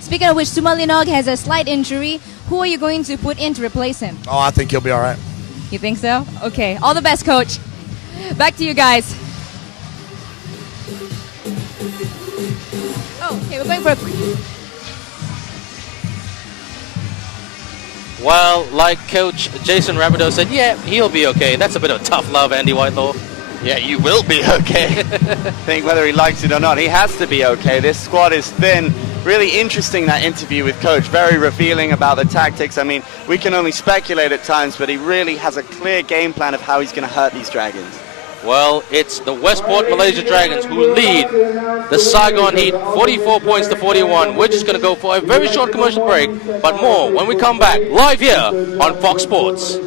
Speaking of which, Sumalinog has a slight injury. Who are you going to put in to replace him? Oh, I think he'll be all right. You think so? Okay. All the best, Coach. Back to you guys. Oh, okay. We're going for a... Well, like Coach Jason Rabideau said, yeah, he'll be okay. That's a bit of tough love, Andy Whitelaw. Yeah, you will be okay. I think whether he likes it or not, he has to be okay. This squad is thin. Really interesting, that interview with Coach. Very revealing about the tactics. I mean, we can only speculate at times, but he really has a clear game plan of how he's going to hurt these Dragons. Well, it's the Westport Malaysia Dragons who lead the Saigon Heat 44 points to 41. We're just going to go for a very short commercial break, but more when we come back live here on Fox Sports.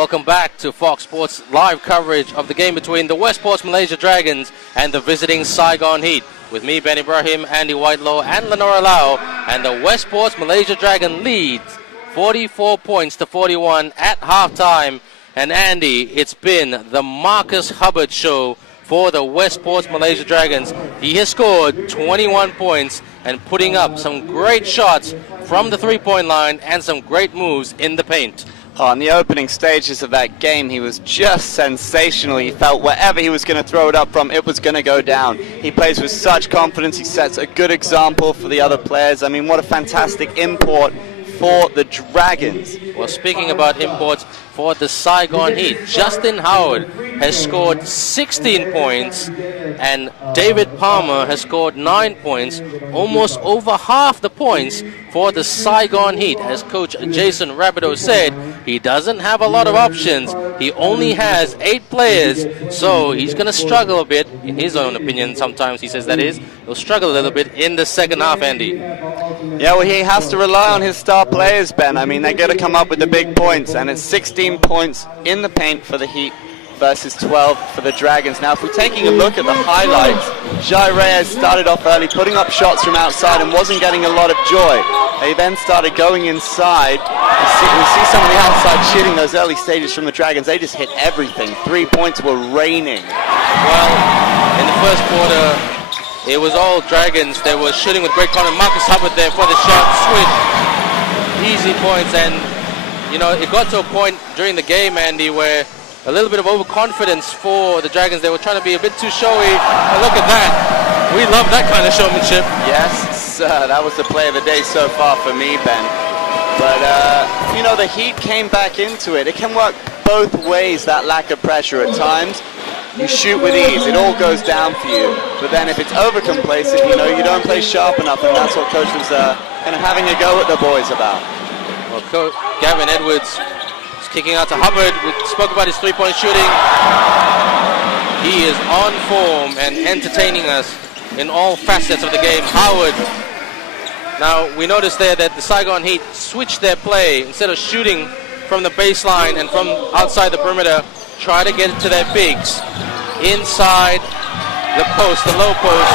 Welcome back to Fox Sports live coverage of the game between the Westports Malaysia Dragons and the visiting Saigon Heat. With me, Ben Ibrahim, Andy Whitelaw, and Lenora Lau. And the Westports Malaysia Dragon leads 44 points to 41 at halftime. And Andy, it's been the Marcus Hubbard show for the Westports Malaysia Dragons. He has scored 21 points and putting up some great shots from the three-point line and some great moves in the paint. On the opening stages of that game, he was just sensational. He felt wherever he was going to throw it up from, it was going to go down. He plays with such confidence. He sets a good example for the other players. I mean, what a fantastic import for the Dragons. Well, speaking about imports for the Saigon Heat, Justin Howard has scored 16 points and David Palmer has scored 9 points, almost over half the points for the Saigon Heat. As Coach Jason Rabideau said, he doesn't have a lot of options. He only has 8 players, so he's going to struggle a bit, in his own opinion, sometimes he says that is. He'll struggle a little bit in the second half, Andy. Yeah, well, he has to rely on his star players, Ben. I mean, they're going to come up with the big points, and it's 16 points in the paint for the Heat versus 12 for the Dragons. Now, if we're taking a look at the highlights, Jai Reyes started off early, putting up shots from outside and wasn't getting a lot of joy. They then started going inside. We see some of the outside shooting, those early stages from the Dragons. They just hit everything. 3 points were raining. Well, in the first quarter, it was all Dragons. They were shooting with great confidence. Marcus Hubbard there for the shot, switch, easy points, and you know, it got to a point during the game, Andy, where a little bit of overconfidence for the Dragons. They were trying to be a bit too showy. And look at that. We love that kind of showmanship. Yes, sir. That was the play of the day so far for me, Ben. But, you know, the Heat came back into it. It can work both ways, that lack of pressure at times. You shoot with ease, it all goes down for you. But then if it's over-complacent, you know, you don't play sharp enough, and that's what Coach was kind of having a go at the boys about. Well, Coach Gavin Edwards is kicking out to Hubbard. We spoke about his three-point shooting. He is on form and entertaining us in all facets of the game. Howard. Now, we noticed there that the Saigon Heat switched their play. Instead of shooting from the baseline and from outside the perimeter, try to get it to their bigs. Inside the post, the low post.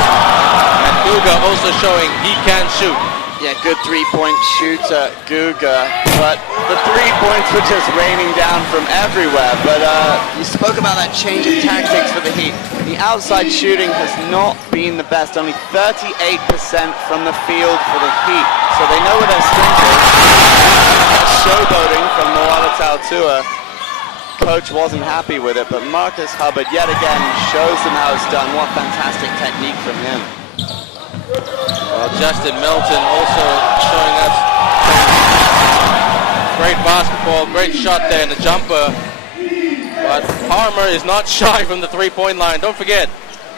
And Guga also showing he can shoot. Yeah, good three-point shooter, Guga. But the 3 points were just raining down from everywhere. But you spoke about that change in tactics for the Heat. The outside shooting has not been the best. Only 38% from the field for the Heat. So they know where their strength is. Showboating from Moala Tautua. Coach wasn't happy with it, but Marcus Hubbard yet again shows them how it's done. What fantastic technique from him. Well, Justin Melton also showing us great basketball, great shot there in the jumper. But Palmer is not shy from the three-point line. Don't forget,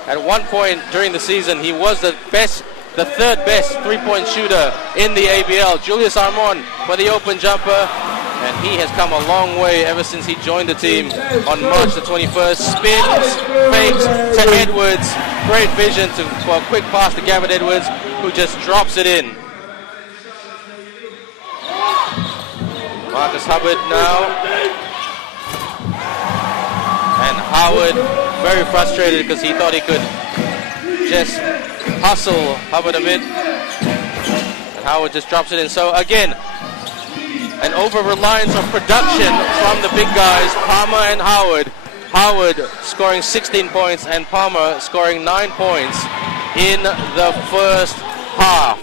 at one point during the season, he was the third best three-point shooter in the ABL. Julius Armon for the open jumper. And he has come a long way ever since he joined the team on March the 21st. Spins, fakes to Edwards. Great vision for a quick pass to Gavin Edwards, who just drops it in. Marcus Hubbard now. And Howard very frustrated because he thought he could just hustle Hubbard a bit. And Howard just drops it in. So again, an over-reliance on production from the big guys, Palmer and Howard. Howard scoring 16 points and Palmer scoring 9 points in the first half.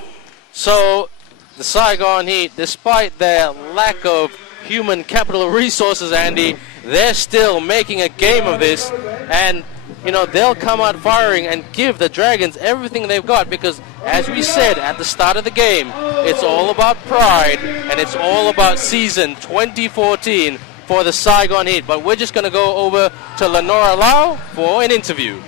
So the Saigon Heat, despite their lack of human capital resources, Andy, they're still making a game of this. And, you know, they'll come out firing and give the Dragons everything they've got because, as we said at the start of the game, it's all about pride and it's all about season 2014 for the Saigon Heat. But we're just going to go over to Lenora Lau for an interview.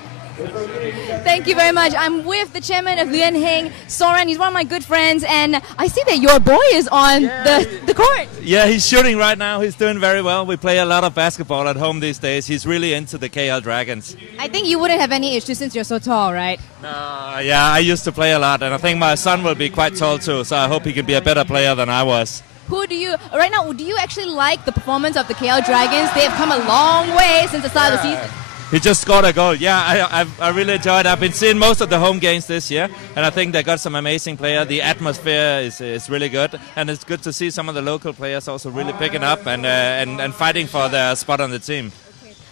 Thank you very much. I'm with the chairman of Lien Heng, Soren. He's one of my good friends, and I see that your boy is on the court. Yeah, he's shooting right now. He's doing very well. We play a lot of basketball at home these days. He's really into the KL Dragons. I think you wouldn't have any issue since you're so tall, right? Yeah, I used to play a lot, and I think my son will be quite tall too, so I hope he can be a better player than I was. Who do you right now? Do you actually like the performance of the KL Dragons? They have come a long way since the start of the season. He just scored a goal. Yeah, I really enjoyed it. I've been seeing most of the home games this year, and I think they got some amazing players. The atmosphere is really good, and it's good to see some of the local players also really picking up and fighting for their spot on the team.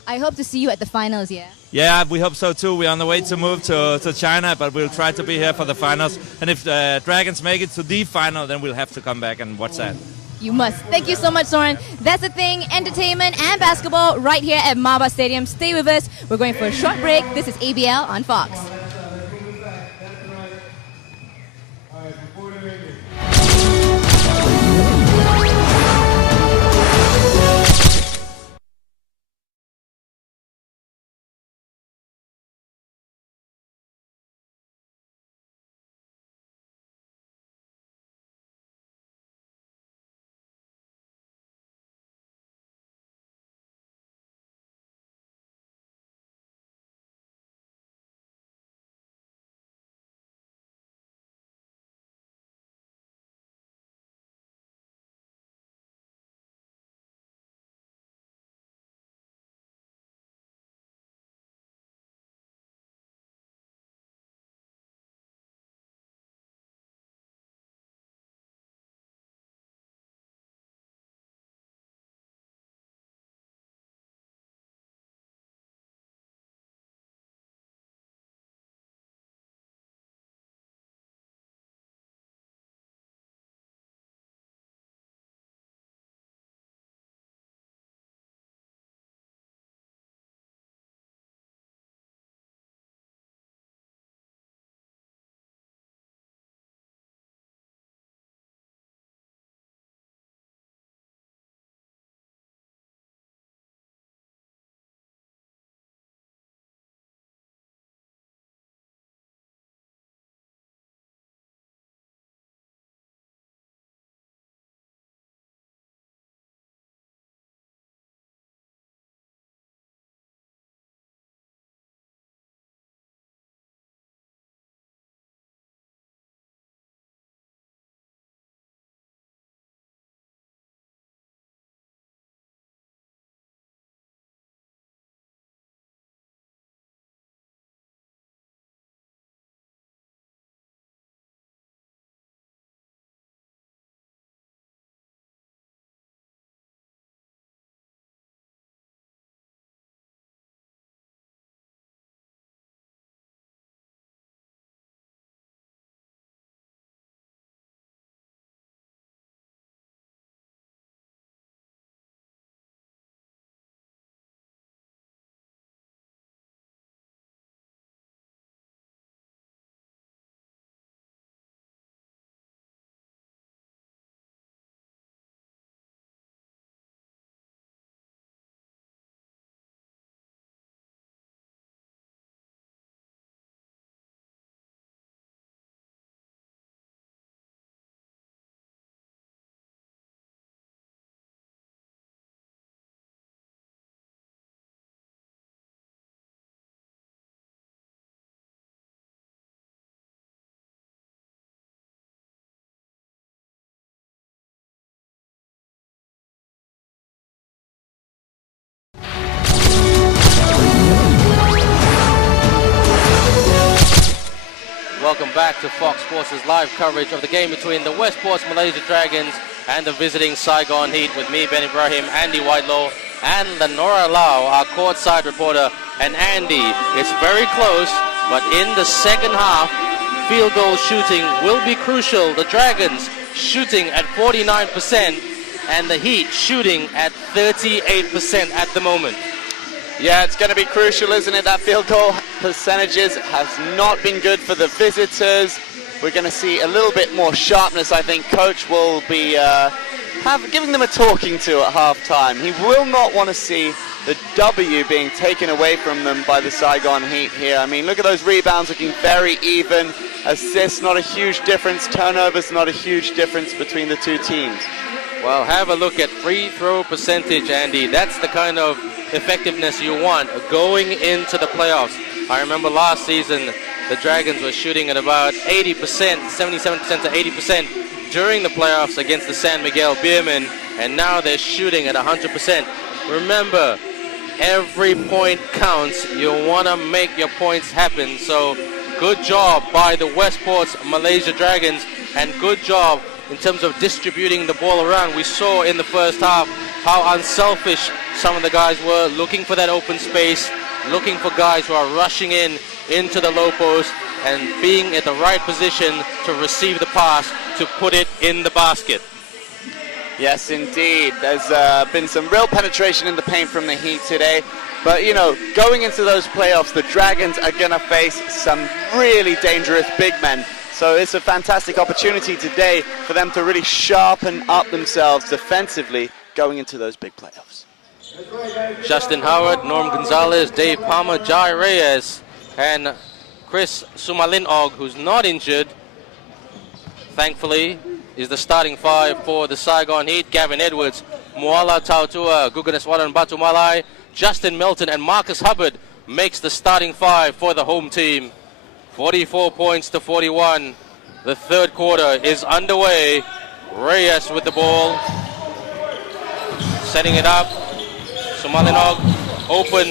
I hope to see you at the finals, yeah? Yeah, we hope so too. We're on the way to move to China, but we'll try to be here for the finals. And if the Dragons make it to the final, then we'll have to come back and watch that. You must. Thank you so much, Soren. That's the thing, entertainment and basketball right here at Maba Stadium. Stay with us. We're going for a short break. This is ABL on Fox. Welcome back to Fox Sports' live coverage of the game between the Westports Malaysia Dragons and the visiting Saigon Heat with me, Ben Ibrahim, Andy Whitelaw, and Lenora Lau, our courtside reporter. And Andy, it's very close, but in the second half, field goal shooting will be crucial. The Dragons shooting at 49% and the Heat shooting at 38% at the moment. Yeah, it's going to be crucial, isn't it? That field goal percentages has not been good for the visitors. We're going to see a little bit more sharpness. I think Coach will be giving them a talking to at halftime. He will not want to see the W being taken away from them by the Saigon Heat here. I mean, look at those rebounds looking very even. Assists, not a huge difference. Turnovers, not a huge difference between the two teams. Well, have a look at free throw percentage, Andy. That's the kind of effectiveness you want going into the playoffs. I remember last season, the Dragons were shooting at about 80%, 77% to 80%. during the playoffs against the San Miguel Beermen, and now they're shooting at 100%. Remember, every point counts. You want to make your points happen. So good job by the Westports Malaysia Dragons, and good job in terms of distributing the ball around. We saw in the first half how unselfish some of the guys were, looking for that open space, looking for guys who are rushing into the low post and being at the right position to receive the pass to put it in the basket. Yes, indeed. There's been some real penetration in the paint from the Heat today. But, you know, going into those playoffs, the Dragons are going to face some really dangerous big men. So it's a fantastic opportunity today for them to really sharpen up themselves defensively going into those big playoffs. Justin Howard, Norm Gonzalez, Dave Palmer, Jai Reyes, and Chris Sumalinog, who's not injured, thankfully, is the starting five for the Saigon Heat. Gavin Edwards, Moala Tautua, Guganeswaran Batu Malai, Justin Melton, and Marcus Hubbard makes the starting five for the home team. 44 points to 41. The third quarter is underway. Reyes with the ball, setting it up. Sumalinog open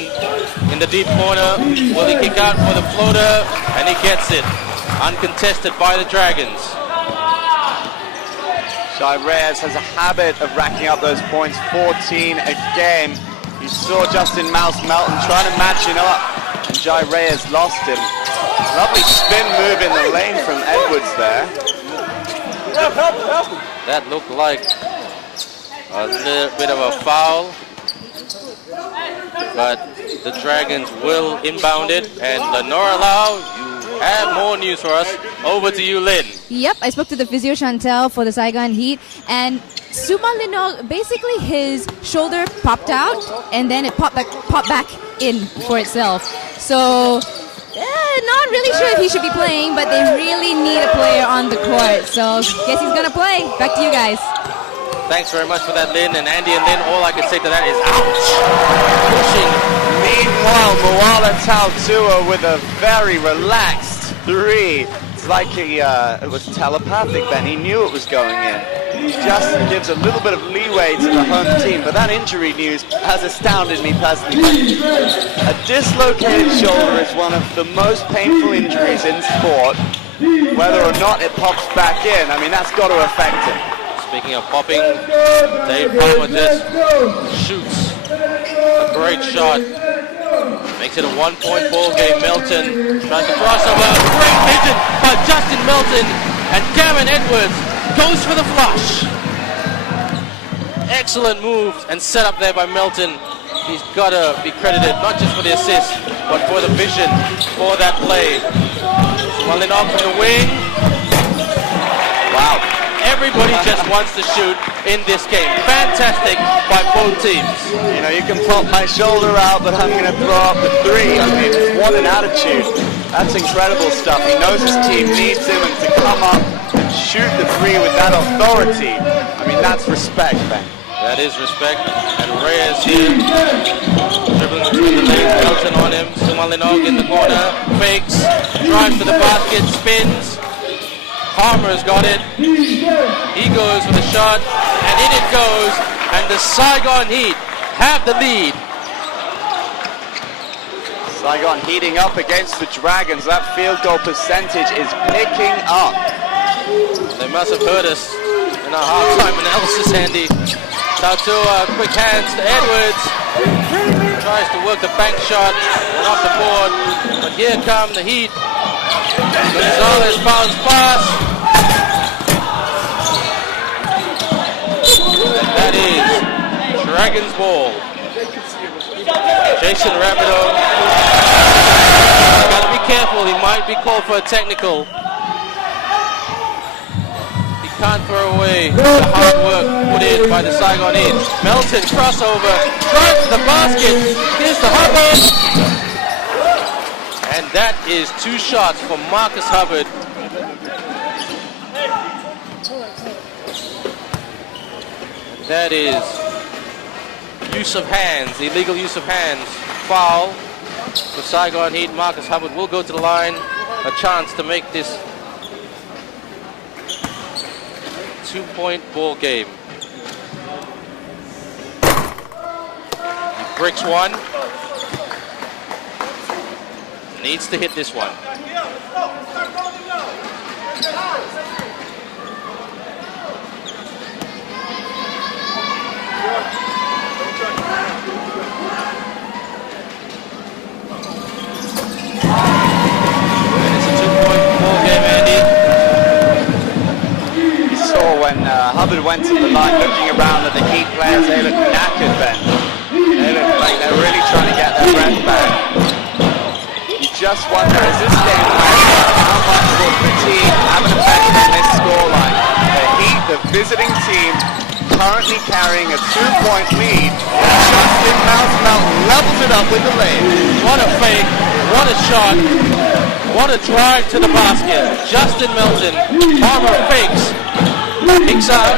in the deep corner. Will he kick out for the floater? And he gets it. Uncontested by the Dragons. Jai Reyes has a habit of racking up those points, 14 a game. You saw Justin Melton trying to match him up, and Jai Reyes lost him. Lovely spin move in the lane from Edwards there. That looked like a little bit of a foul, but the Dragons will inbound it. And Lenora Lau, you have more news for us. Over to you, Lynn. Yep, I spoke to the physio Chantel for the Saigon Heat, and Suma Linog, basically his shoulder popped out and then it popped back in for itself. So not really sure if he should be playing, but they really need a player on the court. So guess he's gonna play. Back to you guys. Thanks very much for that, Lynn. And Andy and Lynn, all I can say to that is ouch. Pushing. Meanwhile, Moala Tautua with a very relaxed three. It's like it was telepathic then. He knew it was going in. Just gives a little bit of leeway to the home team. But that injury news has astounded me personally. A dislocated shoulder is one of the most painful injuries in sport. Whether or not it pops back in, I mean, that's got to affect him. Speaking of popping, Dave Palmer just shoots a great shot. Makes it a 1-point ball game. Melton tries to cross over. Great vision by Justin Melton, and Gavin Edwards goes for the flush. Excellent moves and set up there by Melton. He's got to be credited not just for the assist, but for the vision for that play. Sumalinog from the wing. Wow. Everybody just wants to shoot in this game. Fantastic by both teams. You know, you can pop my shoulder out, but I'm going to throw up the three. I mean, what an attitude. That's incredible stuff. He knows his team needs him, and to come up and shoot the three with that authority, I mean, that's respect, Ben. That is respect. And Reyes here, dribbling through the lane, Melton on him. Sumalinog in the corner, fakes, drives to the basket, spins. Palmer's got it. He goes for the shot, and in it goes. And the Saigon Heat have the lead. Saigon heating up against the Dragons. That field goal percentage is picking up. They must have heard us in our halftime analysis, Andy. Tautua, quick hands to Edwards. Tries to work the bank shot and off the board. But here come the Heat. Gonzalez bounce pass. That is Dragons ball. Jason Rapido. Gotta be careful, he might be called for a technical. He can't throw away the hard work put in by the Saigon Heat. Melton crossover, drives to the basket. Here's the Hubbard. And that is 2 shots for Marcus Hubbard. That is use of hands, illegal use of hands, foul for Saigon Heat. Marcus Hubbard will go to the line, a chance to make this 2-point ball game. He bricks one. Needs to hit this one. Hubbard went to the line looking around at the Heat players. They look knackered, Ben. They look like they're really trying to get their breath back. You just wonder, as this game plays out, how much will fatigue have an effect on this scoreline? The Heat, the visiting team, currently carrying a 2-point lead. Justin Melton levels it up with the lead. What a fake, what a shot, what a drive to the basket. Justin Melton, Palmer fakes. Kicks out.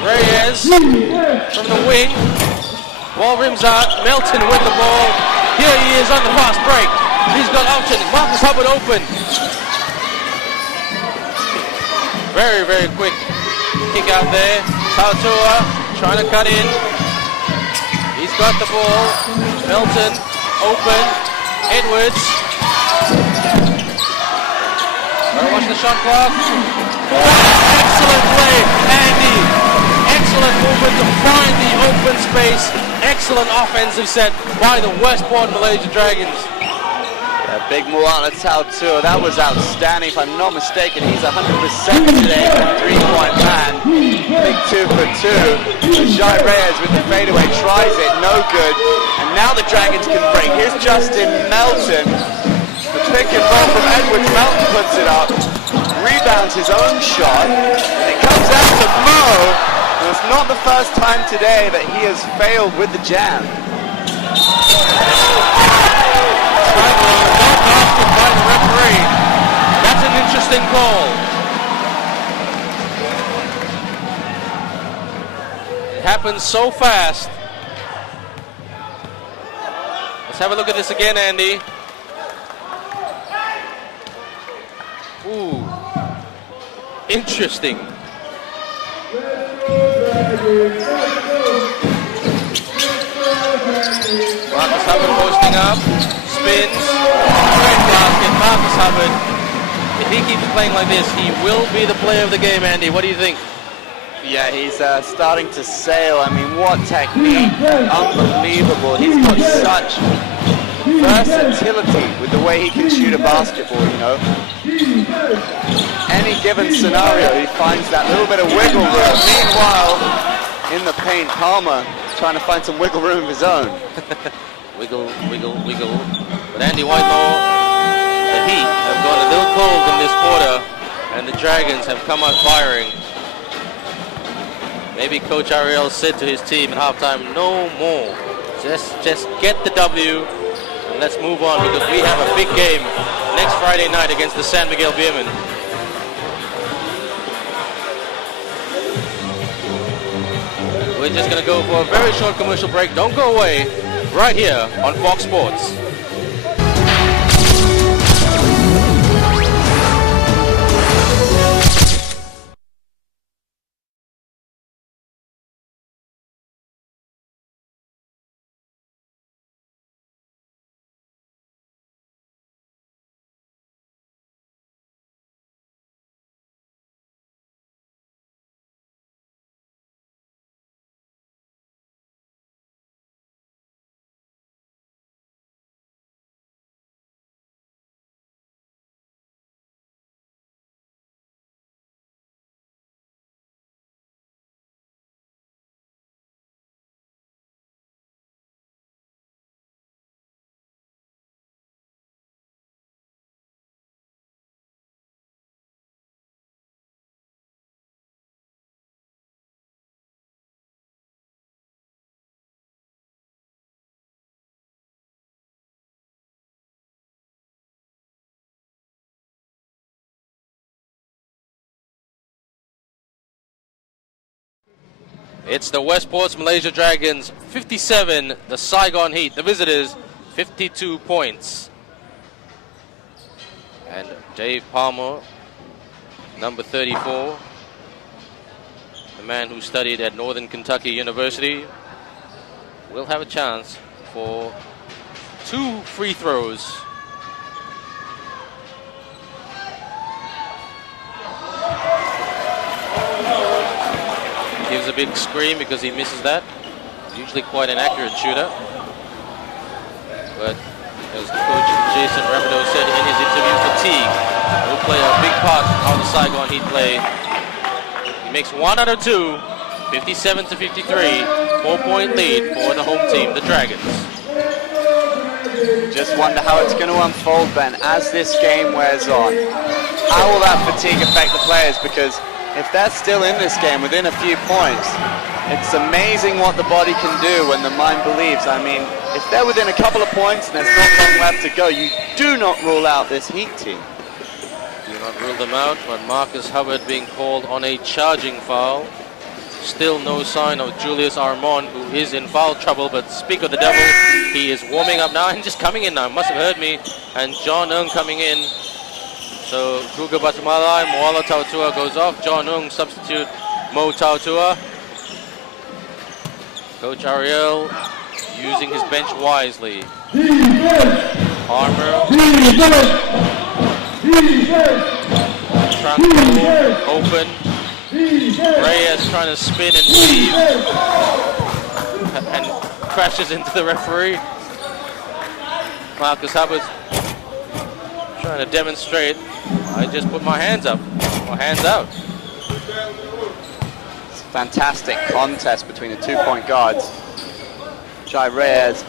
Reyes from the wing. Ball rims out. Melton with the ball. Here he is on the fast break. He's got option. Marcus Hubbard open. Very, very quick kick out there. Tautua trying to cut in. He's got the ball. Melton open. Edwards. Watch the shot clock. Excellent play, Andy. Excellent movement to find the open space. Excellent offensive set by the Westport Malaysia Dragons. Big Mulana Tautua, that was outstanding. If I'm not mistaken, he's 100% today for a 3-point man. Big 2 for 2. Jai Reyes with the fadeaway tries it, no good. And now the Dragons can break. Here's Justin Melton. The pick and roll from Edwards. Melton puts it up, rebounds his own shot, and it comes out to Mo. And it's not the first time today that he has failed with the jam. No basket by the referee. That's an interesting call. It happens so fast. Let's have a look at this again, Andy. Ooh, interesting. Marcus Hubbard posting up, spins, great basket, Marcus Hubbard. If he keeps playing like this, he will be the player of the game, Andy. What do you think? Yeah, he's starting to sail. I mean, what technique. Unbelievable. He's got such versatility with the way he can shoot a basketball, you know. Any given scenario, he finds that little bit of wiggle room. Meanwhile, in the paint, Palmer trying to find some wiggle room of his own. Wiggle, wiggle, wiggle. But Andy Whitelaw, the Heat have gone a little cold in this quarter, and the Dragons have come out firing. Maybe Coach Ariel said to his team at halftime, no more. Just get the W, and let's move on, because we have a big game next Friday night against the San Miguel Beermen. We're just going to go for a very short commercial break. Don't go away. Right here on Fox Sports. It's the Westports Malaysia Dragons 57, the Saigon Heat, the visitors 52 points. And Dave Palmer number 34, the man who studied at Northern Kentucky University, will have a chance for 2 free throws. Gives a big scream because he misses that. Usually quite an accurate shooter. But as coach Jason Rapido said in his interview, fatigue will play a big part in how the Saigon Heat play. He makes 1 out of 2, 57 to 53, 4-point lead for the home team, the Dragons. Just wonder how it's going to unfold, Ben, as this game wears on. How will that fatigue affect the players? Because if they're still in this game within a few points, it's amazing what the body can do when the mind believes. I mean, if they're within a couple of points and there's not long left to go, you do not rule out this Heat team. Do not rule them out, but Marcus Hubbard being called on a charging foul. Still no sign of Julius Armand, who is in foul trouble, but speak of the devil, he is warming up now and just coming in now. Must have heard me. And John Ng coming in. So Kruger Batumalai, Moala Tautua goes off. John Ng substitute Mo Tautua. Coach Ariel using his bench wisely. Armour. Trunk open. Reyes trying to spin and weave. And crashes into the referee. Marcus Hubbard trying to demonstrate. I just put my hands up. My hands out. It's a fantastic contest between the 2-point guards. Jai Reyes,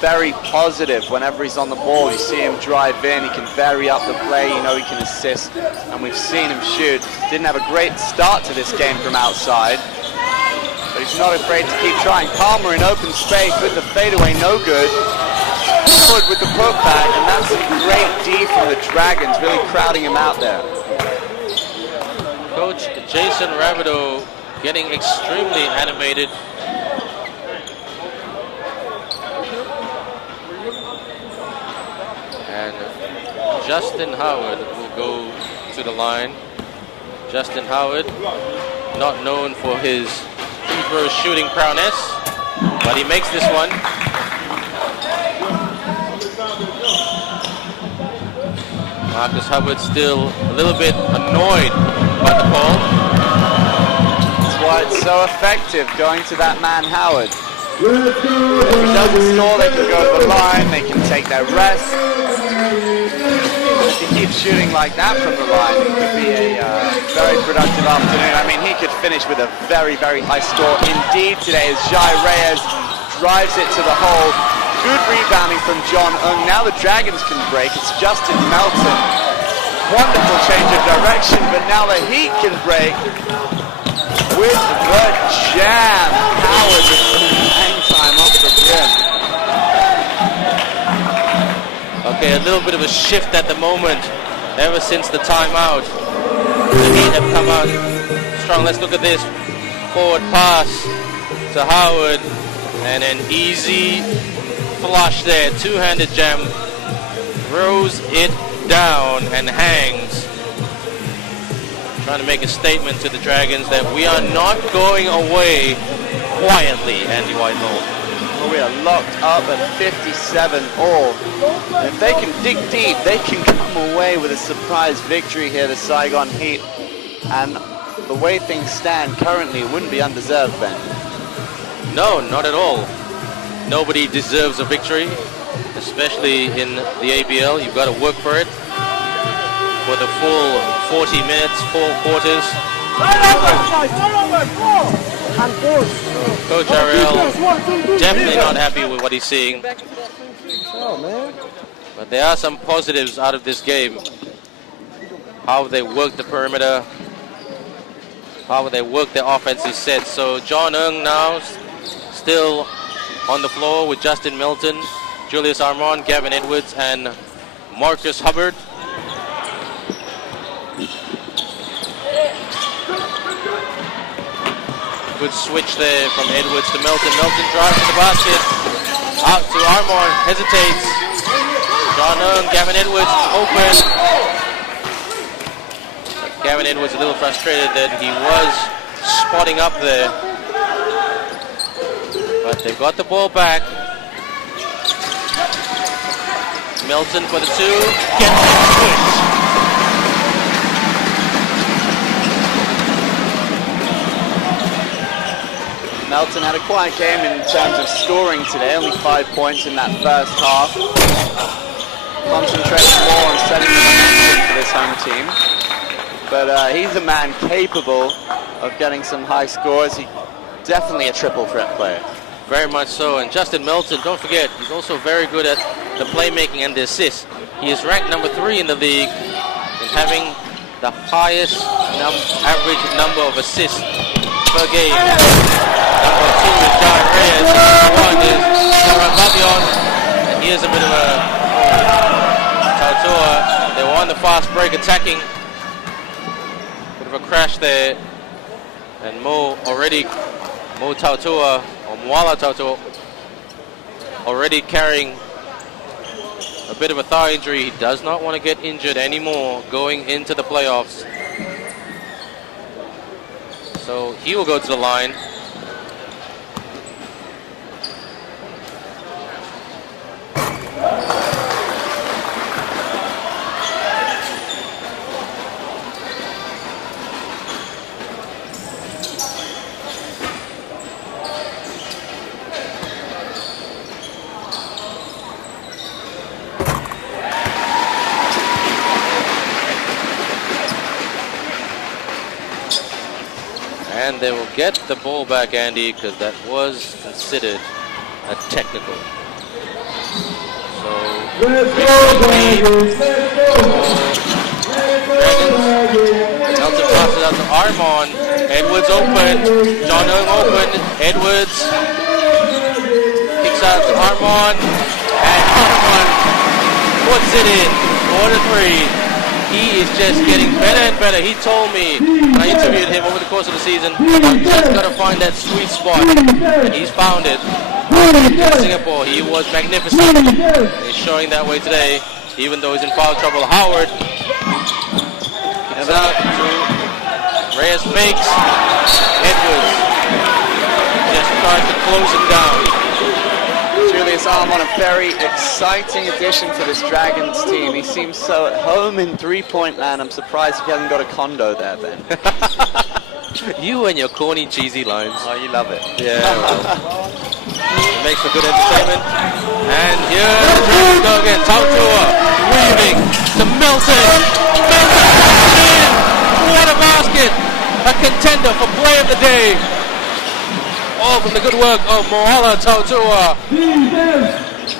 very positive whenever he's on the ball. You see him drive in, he can vary up the play, you know he can assist, and we've seen him shoot. Didn't have a great start to this game from outside, but he's not afraid to keep trying. Palmer in open space with the fadeaway, no good. Wood with the putback, and that's a great D from the Dragons, really crowding him out there. Coach Jason Rabideau getting extremely animated. And Justin Howard will go to the line. Justin Howard, not known for his free throw shooting prowess, but he makes this one. Marcus Hubbard still a little bit annoyed by the call. That's why it's so effective, going to that man Howard. If he doesn't score, they can go to the line, they can take their rest. If he keeps shooting like that from the line, it could be a very productive afternoon. I mean, he could finish with a very, very high score indeed today as Jai Reyes drives it to the hole. Good rebounding from John Ng. Now the Dragons can break. It's Justin Melton. Wonderful change of direction, but now the Heat can break with the jam. Howard with some hang time off the rim. Okay, a little bit of a shift at the moment ever since the timeout. The Heat have come out strong. Let's look at this. Forward pass to Howard and an easy flush there, two-handed jam, throws it down and hangs. Trying to make a statement to the Dragons that we are not going away quietly, Andy Whitelaw. Well, we are locked up at 57 all. And if they can dig deep, they can come away with a surprise victory here, the Saigon Heat. And the way things stand currently, it wouldn't be undeserved, Ben. No, not at all. Nobody deserves a victory, especially in the ABL. You've got to work for it. For the full 40 minutes, 4 quarters. Coach Ariel definitely not happy with what he's seeing. But there are some positives out of this game. How they work the perimeter, how they work their offensive sets. So John Ng now still on the floor with Justin Milton, Julius Armand, Gavin Edwards, and Marcus Hubbard. Good switch there from Edwards to Milton. Milton drives to the basket. Out to Armand, hesitates. John Ng, Gavin Edwards, open. Gavin Edwards a little frustrated that he was spotting up there. But they've got the ball back. Melton for the 2. Gets the switch. Melton had a quiet game in terms of scoring today, only 5 points in that first half. Concentrating more on setting the momentum for this home team. But he's a man capable of getting some high scores. He's definitely a triple threat player. Very much so. And Justin Melton, don't forget, he's also very good at the playmaking and the assists. He is ranked number 3 in the league in having the highest average number of assists per game. Number 2 is John Reyes. Number 1 is Sarah Babion. And here's a bit of a Tautua. They were on the fast break attacking. Bit of a crash there. And Mo Tautua, or Moala Tautua, already carrying a bit of a thigh injury. He does not want to get injured anymore going into the playoffs. So he will go to the line. And they will get the ball back, Andy, because that was considered a technical. So, Dragons. Melton passes out to Armon. Edwards open. John Young open. Edwards kicks out to Armon. And Armon puts it in. 4-3. He is just getting better and better. He told me when I interviewed him over the course of the season, I've just got to find that sweet spot. And he's found it. In Singapore, he was magnificent. He's showing that way today, even though he's in foul trouble. Howard kicks out to Reyes fakes. Edwards just tries to close him down. Julius Armon, a very exciting addition to this Dragons team. He seems so at home in three-point land. I'm surprised he hasn't got a condo there, Ben. You and your corny, cheesy lines. Oh, you love it. Yeah, well, it makes for good entertainment. And here the Dragons go again. Tautua weaving to Melton. Melton puts it in. What a basket. A contender for play of the day. All from the good work of Moala Tautua.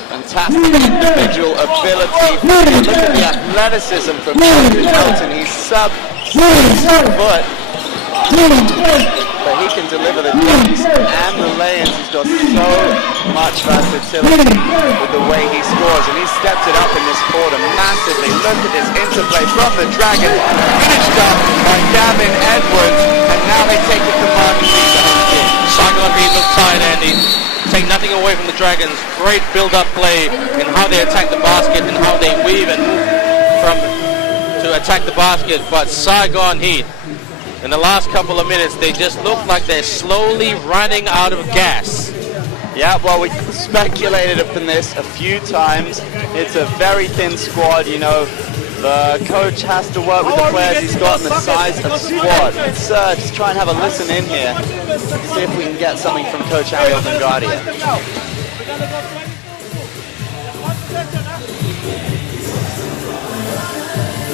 Fantastic individual ability. Look at the athleticism from Melton. He's sub-6 foot. But he can deliver the dunks and the lay-ins. He's got so much versatility with the way he scores. And he stepped it up in this quarter massively. Look at this interplay from the Dragons. Finished up by Gavin Edwards. And now they take the command and lead the home team. Saigon Heat look tired, Andy. Take nothing away from the Dragons. Great build-up play in how they attack the basket and how they weave and move to attack the basket. But Saigon Heat, in the last couple of minutes, they just look like they're slowly running out of gas. Yeah, well, we speculated upon this a few times. It's a very thin squad, you know. The coach has to work with the players he's got and the size of squad. Let's just try and have a listen in here. See if we can get something from Coach Ariel Vanguardia.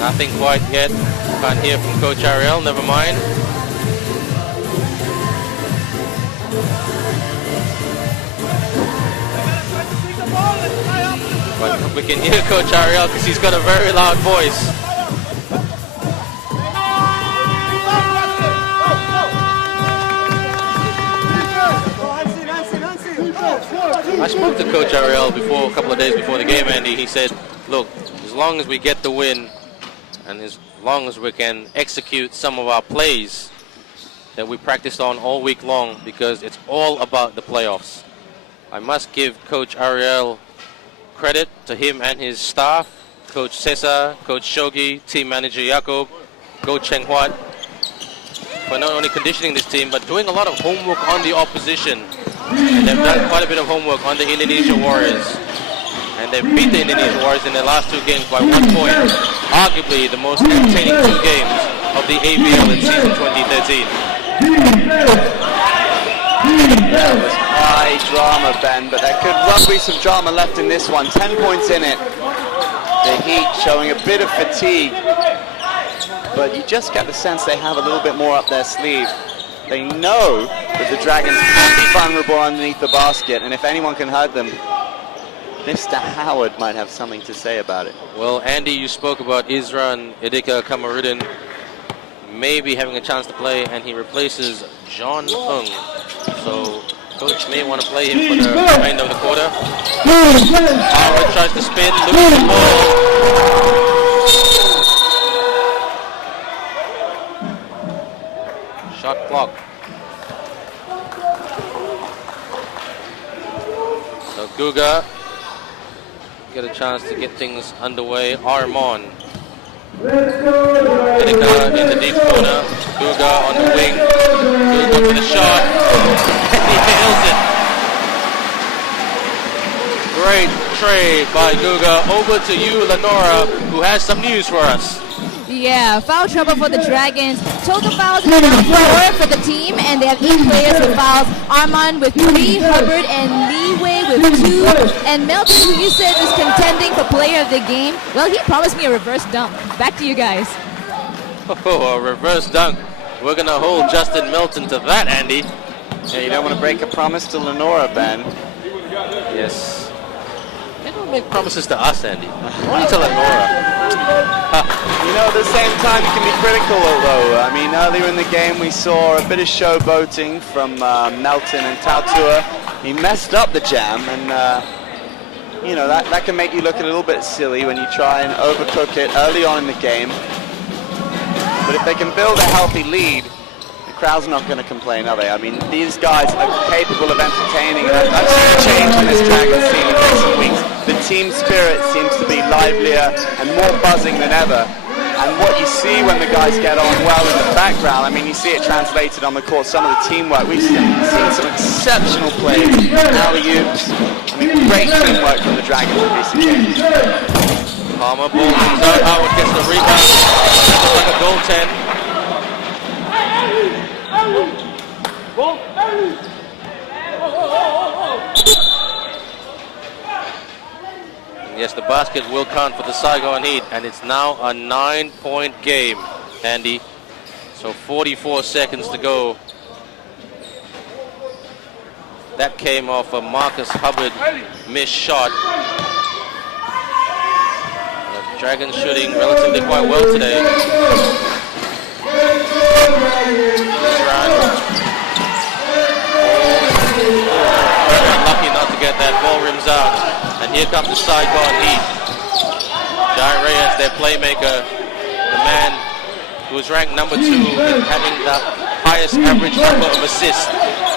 Nothing quite yet. Can't hear from Coach Ariel, never mind. But we can hear Coach Ariel because he's got a very loud voice. I spoke to Coach Ariel before, a couple of days before the game, Andy. He said, look, as long as we get the win and as long as we can execute some of our plays that we practiced on all week long, because it's all about the playoffs. I must give Coach Ariel credit to him and his staff, Coach Cesar, Coach Shogi, team manager Jakob. Go Cheng Huat for not only conditioning this team, but doing a lot of homework on the opposition. And they've done quite a bit of homework on the Indonesia Warriors. And they've beat the Indonesia Warriors in their last 2 games by 1 point. Arguably the most entertaining 2 games of the ABL in season 2013. That was high drama, Ben, but there could well be some drama left in this one. 10 points in it. The Heat showing a bit of fatigue, but you just get the sense they have a little bit more up their sleeve. They know that the Dragons can be vulnerable underneath the basket, and if anyone can hurt them, Mr. Howard might have something to say about it. Well, Andy, you spoke about Izran Idika Kamarudin maybe having a chance to play, and he replaces John Ung. So coach may want to play him for the remainder of the quarter. Howard tries to spin, loses the ball. Shot clock. So Guga get a chance to get things underway. Armon. Idika in the deep corner. Guga on the wing. Guga for the shot. He nails it. Great trade by Guga. Over to you, Lenora, who has some news for us. Yeah, foul trouble for the Dragons. Total fouls are now 4 for the team, and they have 8 players with fouls. Armand with 3, Hubbard and Leeway with 2, and Melton, who you said is contending for player of the game. Well, he promised me a reverse dunk. Back to you guys. Oh, a reverse dunk. We're going to hold Justin Melton to that, Andy. Yeah, you don't want to break a promise to Lenora, Ben. Yes. They don't make promises to us, Andy. Only to Lenora. You know, at the same time, you can be critical, although. I mean, earlier in the game, we saw a bit of showboating from Melton and Tautua. He messed up the jam, and, you know, that can make you look a little bit silly when you try and overcook it early on in the game. But if they can build a healthy lead, the crowd's not going to complain, are they? I mean, these guys are capable of entertaining, and I've seen a change in this Dragons team in recent weeks. The team spirit seems to be livelier and more buzzing than ever. And what you see when the guys get on well in the background, I mean, you see it translated on the court, some of the teamwork. We've seen some exceptional plays, alley-oops. I mean, great teamwork from the Dragons in recent games. Palmer ball comes out, Howard gets the rebound. That looks like a goaltend. Yes, the basket will count for the Saigon Heat, and it's now a 9-point game, Andy. So 44 seconds to go. That came off a Marcus Hubbard missed shot. The Dragons shooting relatively quite well today. Unlucky not to get that, ball rims out. And here comes the Saigon Heat. Jai Reyes, their playmaker, the man who is ranked number 2 in having the highest average number of assists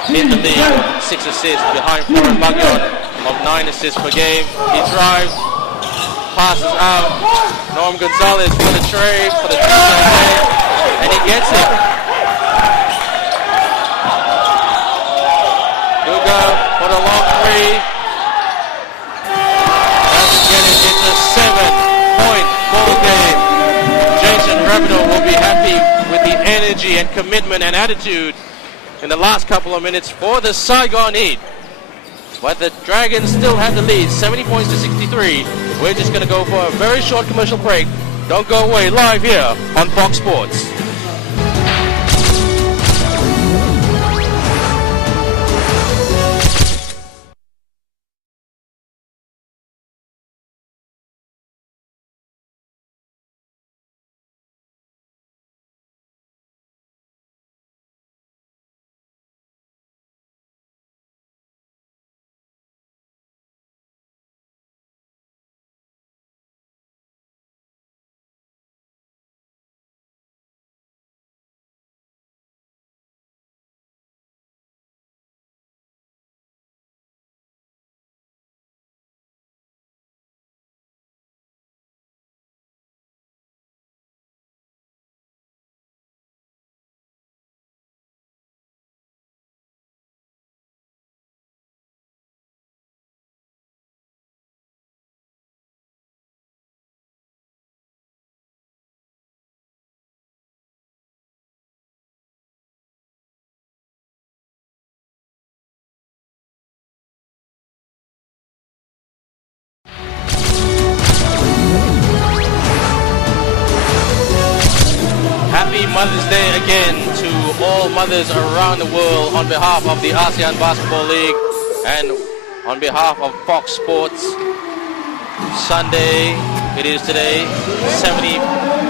in the league, 6 assists behind Florent Bagyon of 9 assists per game. He drives, passes out. Norm Gonzalez for the trade, for the and he gets it. Guga for the long 3. It's a 7-point ball game. Jason Rabideau will be happy with the energy and commitment and attitude in the last couple of minutes for the Saigon Heat. But the Dragons still have the lead, 70 points to 63. We're just going to go for a very short commercial break. Don't go away, live here on Fox Sports. Mother's Day again to all mothers around the world on behalf of the ASEAN Basketball League and on behalf of Fox Sports. Sunday, it is today, 70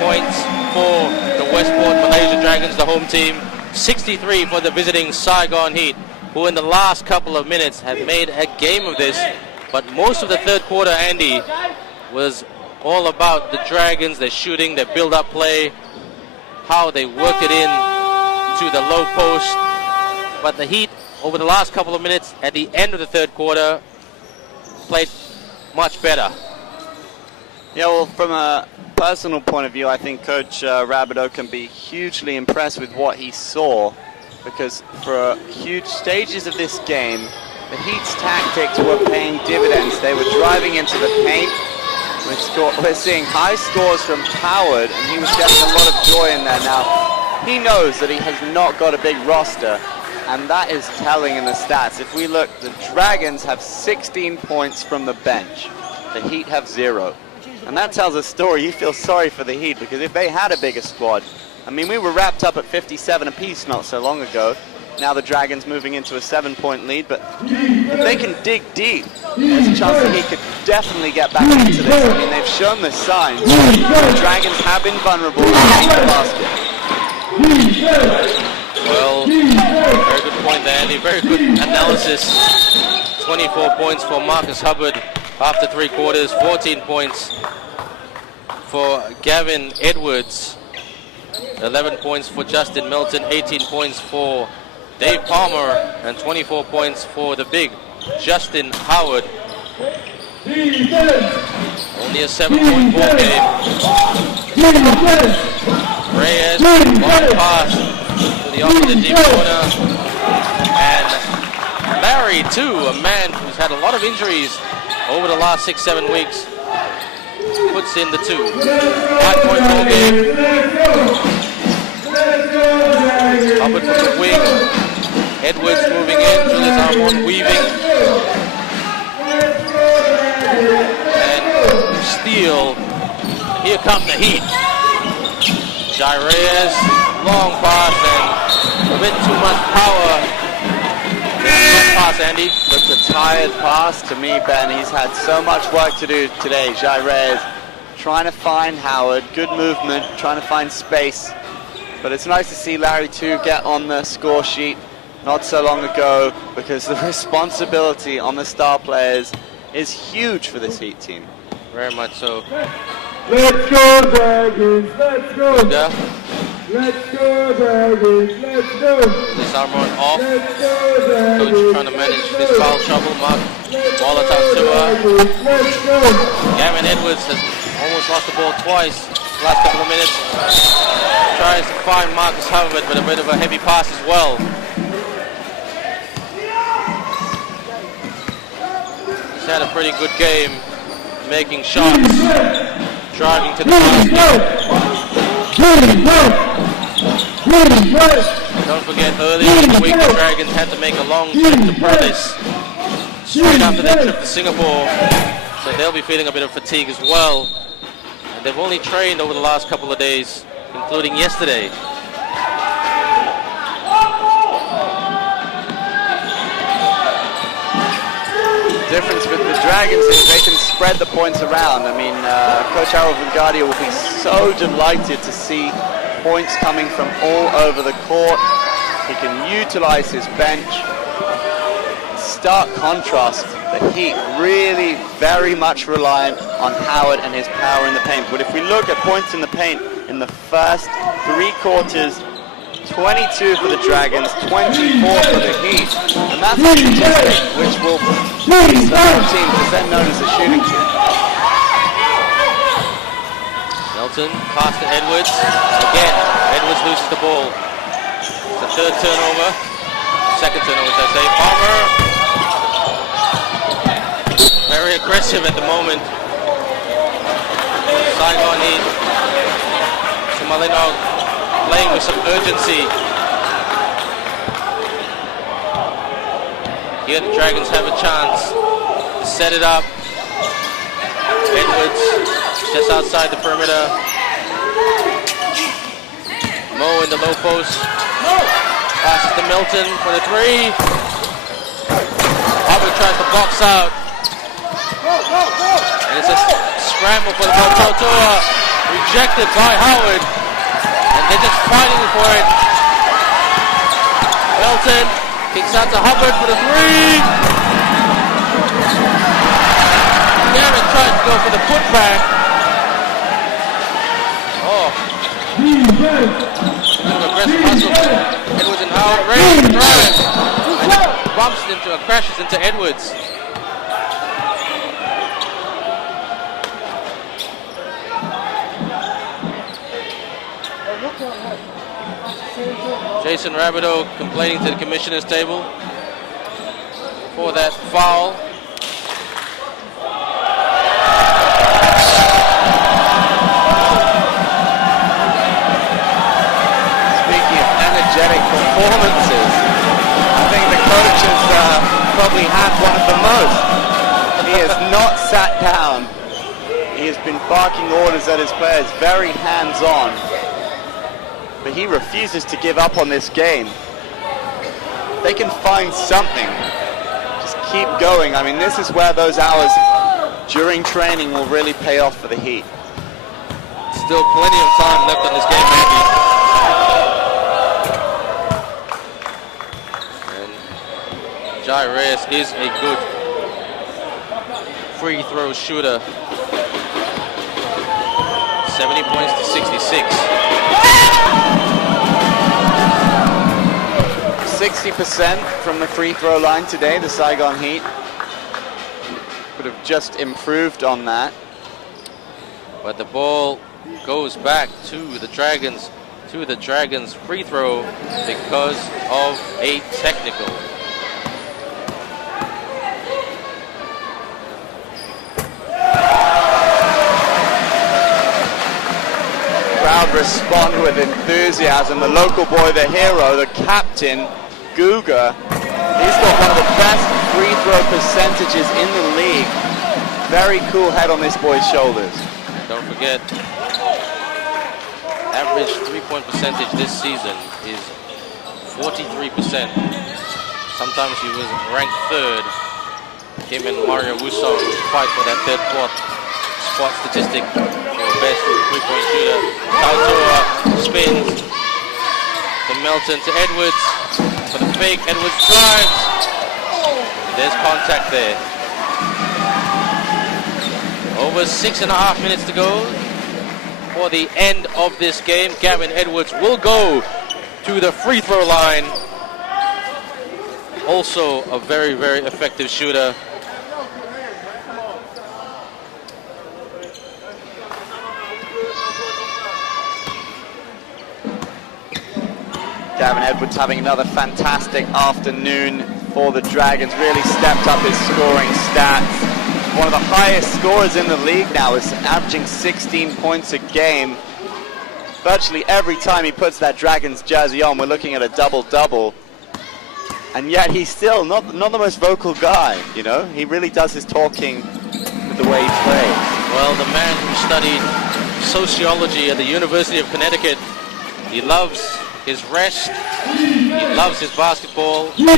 points for the Westport Malaysia Dragons, the home team, 63 for the visiting Saigon Heat, who in the last couple of minutes have made a game of this. But most of the third quarter, Andy, was all about the Dragons, their shooting, their build-up play, how they worked it in to the low post. But the Heat, over the last couple of minutes, at the end of the third quarter, played much better. Yeah, well, from a personal point of view, I think Coach Rabideau can be hugely impressed with what he saw, because for huge stages of this game, the Heat's tactics were paying dividends. They were driving into the paint. We're seeing high scores from Howard, and he was getting a lot of joy in there now. He knows that he has not got a big roster, and that is telling in the stats. If we look, the Dragons have 16 points from the bench. The Heat have 0. And that tells a story. You feel sorry for the Heat, because if they had a bigger squad, I mean, we were wrapped up at 57 apiece not so long ago. Now the Dragons moving into a 7-point lead, but if they can dig deep, there's a chance that he could definitely get back into this. I mean, they've shown the signs. The Dragons have been vulnerable in the basket. Well, very good point there, Andy. Very good analysis. 24 points for Marcus Hubbard after 3 quarters. 14 points for Gavin Edwards. 11 points for Justin Milton. 18 points for Dave Palmer, and 24 points for the big Justin Howard. Only a 7-point ball game. Reyes, long pass to the opposite deep corner. And Larry, too, a man who's had a lot of injuries over the last 6-7 weeks, puts in the 2. 5-point ball game. Hubbard from the wing. Edwards moving in, Julius Armon weaving. And steal. Here come the Heat. Jai Reyes, long pass and a bit too much power. Good pass, Andy. Looks a tired pass to me, Ben. He's had so much work to do today. Jai Reyes trying to find Howard. Good movement, trying to find space. But it's nice to see Larry, too, get on the score sheet not so long ago, because the responsibility on the star players is huge for this Heat team. Very much so. Let's go, Dragons! Let's go! Yeah. Let's go, Dragons! Let's go! This Armon off. Let's go, Dragons! Coach trying to manage this foul trouble. Mark Wallatown to Let's go! Gavin Edwards has almost lost the ball twice. Last couple of minutes. Tries to find Marcus Hubbard, but a bit of a heavy pass as well. He's had a pretty good game, making shots, driving to the basket. Don't forget, earlier in the week, the Dragons had to make a long trip to Perlis straight after their trip to Singapore, so they'll be feeling a bit of fatigue as well. And they've only trained over the last couple of days, including yesterday. The difference with the Dragons is they can spread the points around. I mean, Coach Harold Vanguardia will be so delighted to see points coming from all over the court. He can utilize his bench. Stark contrast, the Heat really very much reliant on Howard and his power in the paint. But if we look at points in the paint in the first 3 quarters, 22 for the Dragons, 24 for the Heat. And that's a statistic which will be some team because they're known as a shooting team. Milton, pass to Edwards. Again, Edwards loses the ball. It's the 3rd turnover. 2nd turnover, should I say. Palmer. Very aggressive at the moment. Saigon Heat. Sumalinov playing with some urgency. Here the Dragons have a chance to set it up. Edwards just outside the perimeter. Mo in the low post. Passes to Milton for the three. Hubbard tries to box out. And it's a scramble for the ball. Tautua rejected by Howard. And they're just fighting for it. Milton kicks out to Hubbard for the three. Garrett tries to go for the putback. Oh. Aggressive hustle. Edwards and Howard raise the drive. And it bumps into and crashes into Edwards. Jason Rabideau complaining to the commissioner's table for that foul. Speaking of energetic performances, I think the coach has probably had one of the most. He has not sat down. He has been barking orders at his players, very hands-on. But he refuses to give up on this game. They can find something. Just keep going. I mean, this is where those hours during training will really pay off for the Heat. Still plenty of time left on this game, Andy. And Jai Reyes is a good free throw shooter. 70 points to 66. 60% from the free throw line today, the Saigon Heat. Could have just improved on that. But the ball goes back to the Dragons, free throw because of a technical. Crowd respond with enthusiasm. The local boy, the hero, the captain, Guga, he's got one of the best free throw percentages in the league. Very cool head on this boy's shoulders. Don't forget, average three-point percentage this season is 43%. Sometimes he was ranked third. Him and Mario Wusong fight for that third, fourth spot statistic for best three-point shooter. Tautua spins to Melton to Edwards for the fake. Edwards drives. There's contact there. Over 6.5 minutes to go for the end of this game. Gavin Edwards will go to the free throw line. Also a very, very effective shooter. Gavin Edwards having another fantastic afternoon for the Dragons. Really stepped up his scoring stats. One of the highest scorers in the league now, is averaging 16 points a game. Virtually every time he puts that Dragons jersey on, we're looking at a double-double. And yet he's still not the most vocal guy, you know? He really does his talking with the way he plays. Well, the man who studied sociology at the University of Connecticut, he loves his rest, he loves his basketball. He is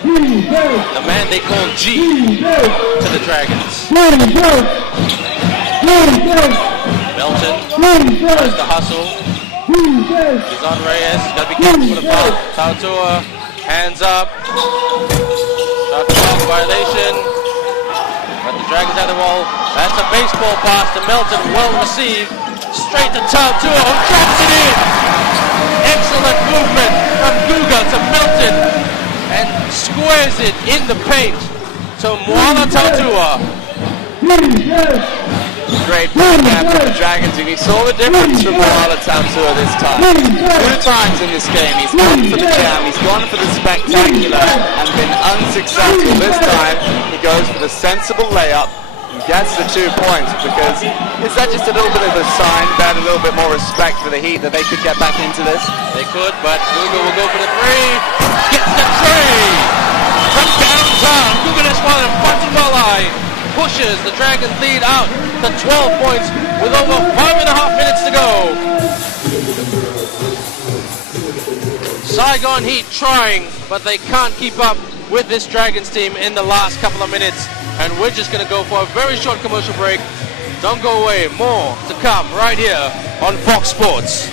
the man they call G to the Dragons. Melton tries to hustle. He's on Reyes. He's got to be careful for the foul. Tautua, hands up. Shot clock violation. But the Dragons have the ball. That's a baseball pass to Melton. Well received. Straight to Tautua, who drops it in. Excellent movement from Guga to Melton. And squares it in the paint to Moana Tautua. Great backhand from the Dragons, and he saw the difference from Moana Tautua this time. 2 times in this game, he's gone for the jam, he's gone for the spectacular, and been unsuccessful. This time, he goes for the sensible layup and gets the 2 points, because is that just a little bit of a sign that a little bit more respect for the Heat, that they could get back into this? They could, but Guga will go for the three. Gets the three from downtown. Guga Deswala in front of the line. Pushes the Dragons lead out to 12 points with over 5.5 minutes to go. Saigon Heat trying, but they can't keep up with this Dragons team in the last couple of minutes. And we're just going to go for a very short commercial break. Don't go away. More to come right here on Fox Sports.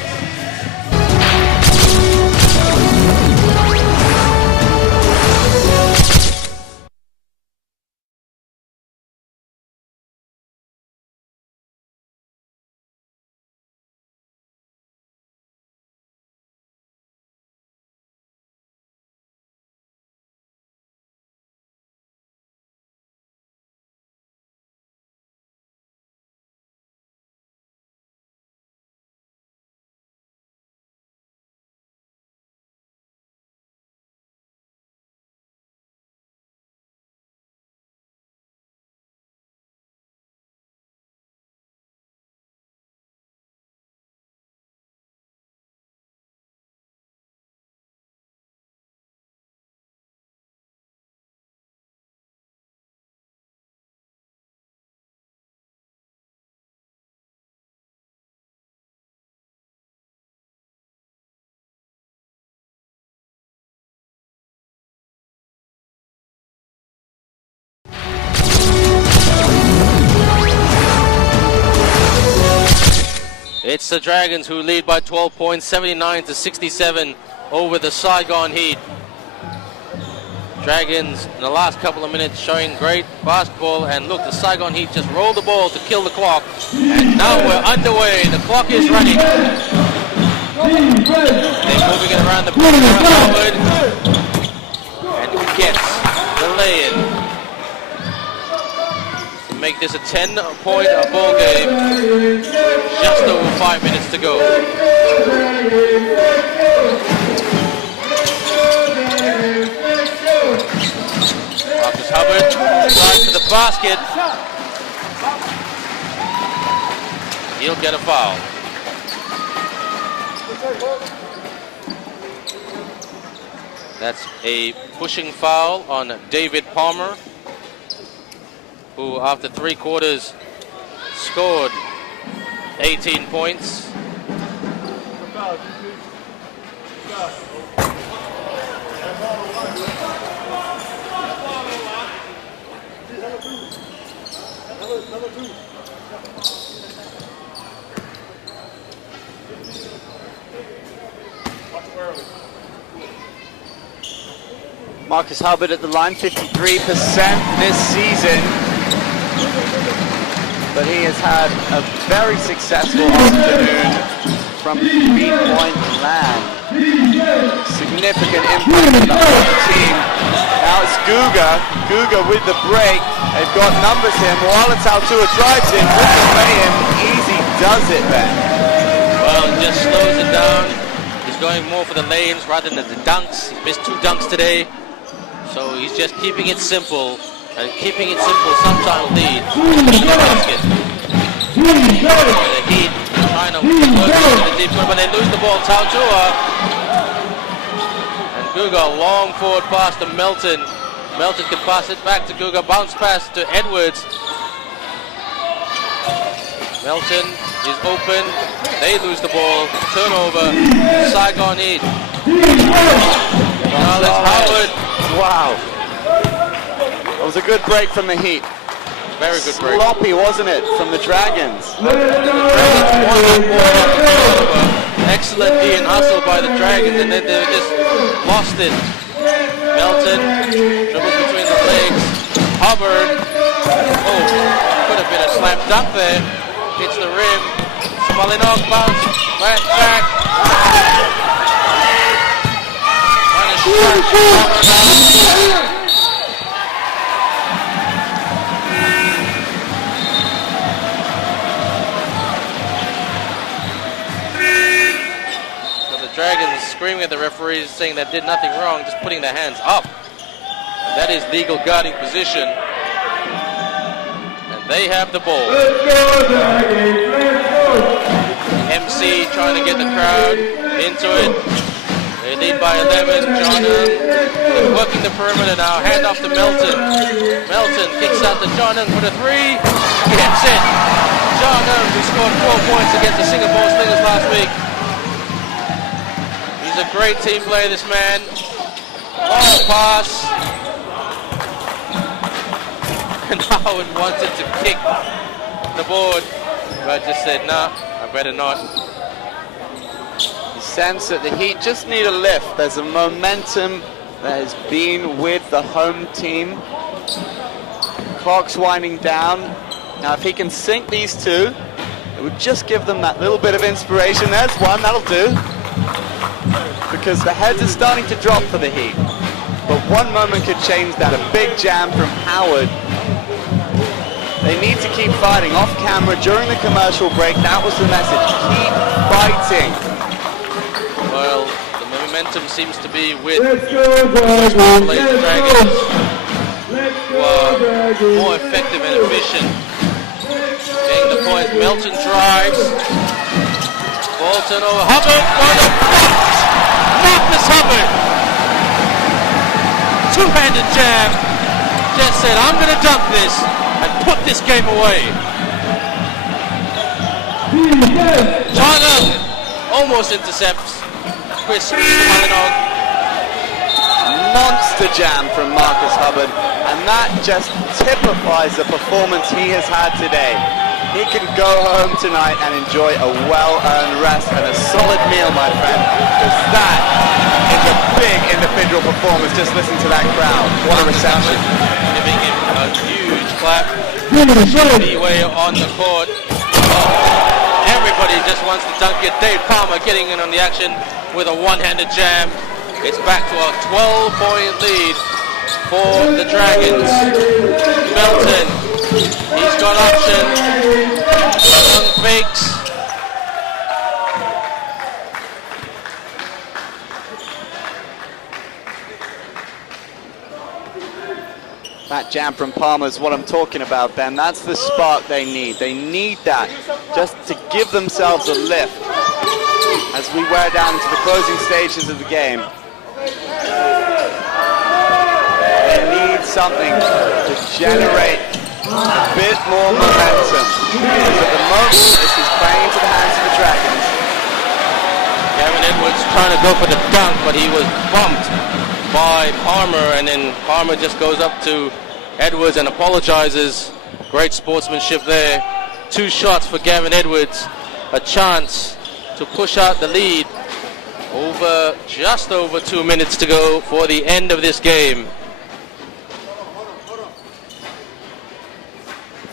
It's the Dragons who lead by 12 points, 79-67 over the Saigon Heat. Dragons in the last couple of minutes showing great basketball, and look, the Saigon Heat just rolled the ball to kill the clock, and now we're underway. The clock is running. They're moving it around the perimeter. Howard, and he gets the lay-in. Make this a 10-point ball game. Just over 5 minutes to go. Marcus Hubbard drives to the basket. He'll get a foul. That's a pushing foul on David Palmer, who after 3 quarters scored 18 points. Marcus Hubbard at the line, 53% this season. But he has had a very successful afternoon from 3-point land. Significant impact for the whole team. Now it's Guga with the break. They've got numbers here. Moala Tautua drives in with the lay-in. Easy does it, Ben. Well, it just slows it down. He's going more for the lay-ins rather than the dunks. He missed 2 dunks today. So he's just keeping it simple. And keeping it simple sometimes leads to the basket. The Heat trying to work into the deep corner, but they lose the ball. Tautua and Guga, long forward pass to Melton. Melton can pass it back to Guga. Bounce pass to Edwards. Melton is open. They lose the ball. Turnover. Saigon Heat. Now it's Howard. Wow. That was a good break from the Heat. Very good break. Sloppy, wasn't it, from the Dragons? Excellent D and hustle by the Dragons, and then they just lost it. Melton dribbles between the legs. Hubbard. Oh, could have been a slam dunk there. Hits the rim. Smolinov bounce. Back. Trying to strike. Dragons screaming at the referees, saying they did nothing wrong, just putting their hands up. That is legal guarding position. And they have the ball. MC trying to get the crowd into it. They lead by 11. Johnson working the perimeter now. Hand off to Melton. Melton kicks out to Johnson for the 3. Gets it. John Earl, who scored 12 points against the Singapore Slingers last week. He's a great team player, this man. Oh, pass. And Howard wanted to kick the board, but just said, nah, I better not. You sense that the Heat just need a lift. There's a momentum that has been with the home team. Clock's winding down. Now if he can sink these two, it would just give them that little bit of inspiration. There's one, that'll do. Because the heads are starting to drop for the Heat. But one moment could change that. A big jam from Howard. They need to keep fighting off camera during the commercial break. That was the message. Keep fighting. Well, the momentum seems to be with the Malaysia Dragons, who are more effective and efficient. Getting the point. Melton drives. Bolton over. Hubbard on the blocked. Marcus Hubbard. Two-handed jab. Just said, I'm going to dunk this and put this game away. China almost intercepts Chris Halinog. Monster jam from Marcus Hubbard, and that just typifies the performance he has had today. He can go home tonight and enjoy a well-earned rest and a solid meal, my friend, because that is a big individual performance. Just listen to that crowd. What a reception. Giving him a huge clap. Leeway on the court. Everybody just wants to dunk it. Dave Palmer getting in on the action with a one-handed jam. It's back to a 12-point lead for the Dragons. Melton, he's got option. Young fakes. That jam from Palmer is what I'm talking about, Ben. That's the spark they need. They need that just to give themselves a lift as we wear down into the closing stages of the game. They need something to generate a bit more momentum. Because at the moment, this is playing into the hands of the Dragons. Gavin Edwards trying to go for the dunk, but he was bumped by Palmer, and then Palmer just goes up to Edwards and apologizes. Great sportsmanship there. Two shots for Gavin Edwards. A chance to push out the lead. Just over 2 minutes to go for the end of this game.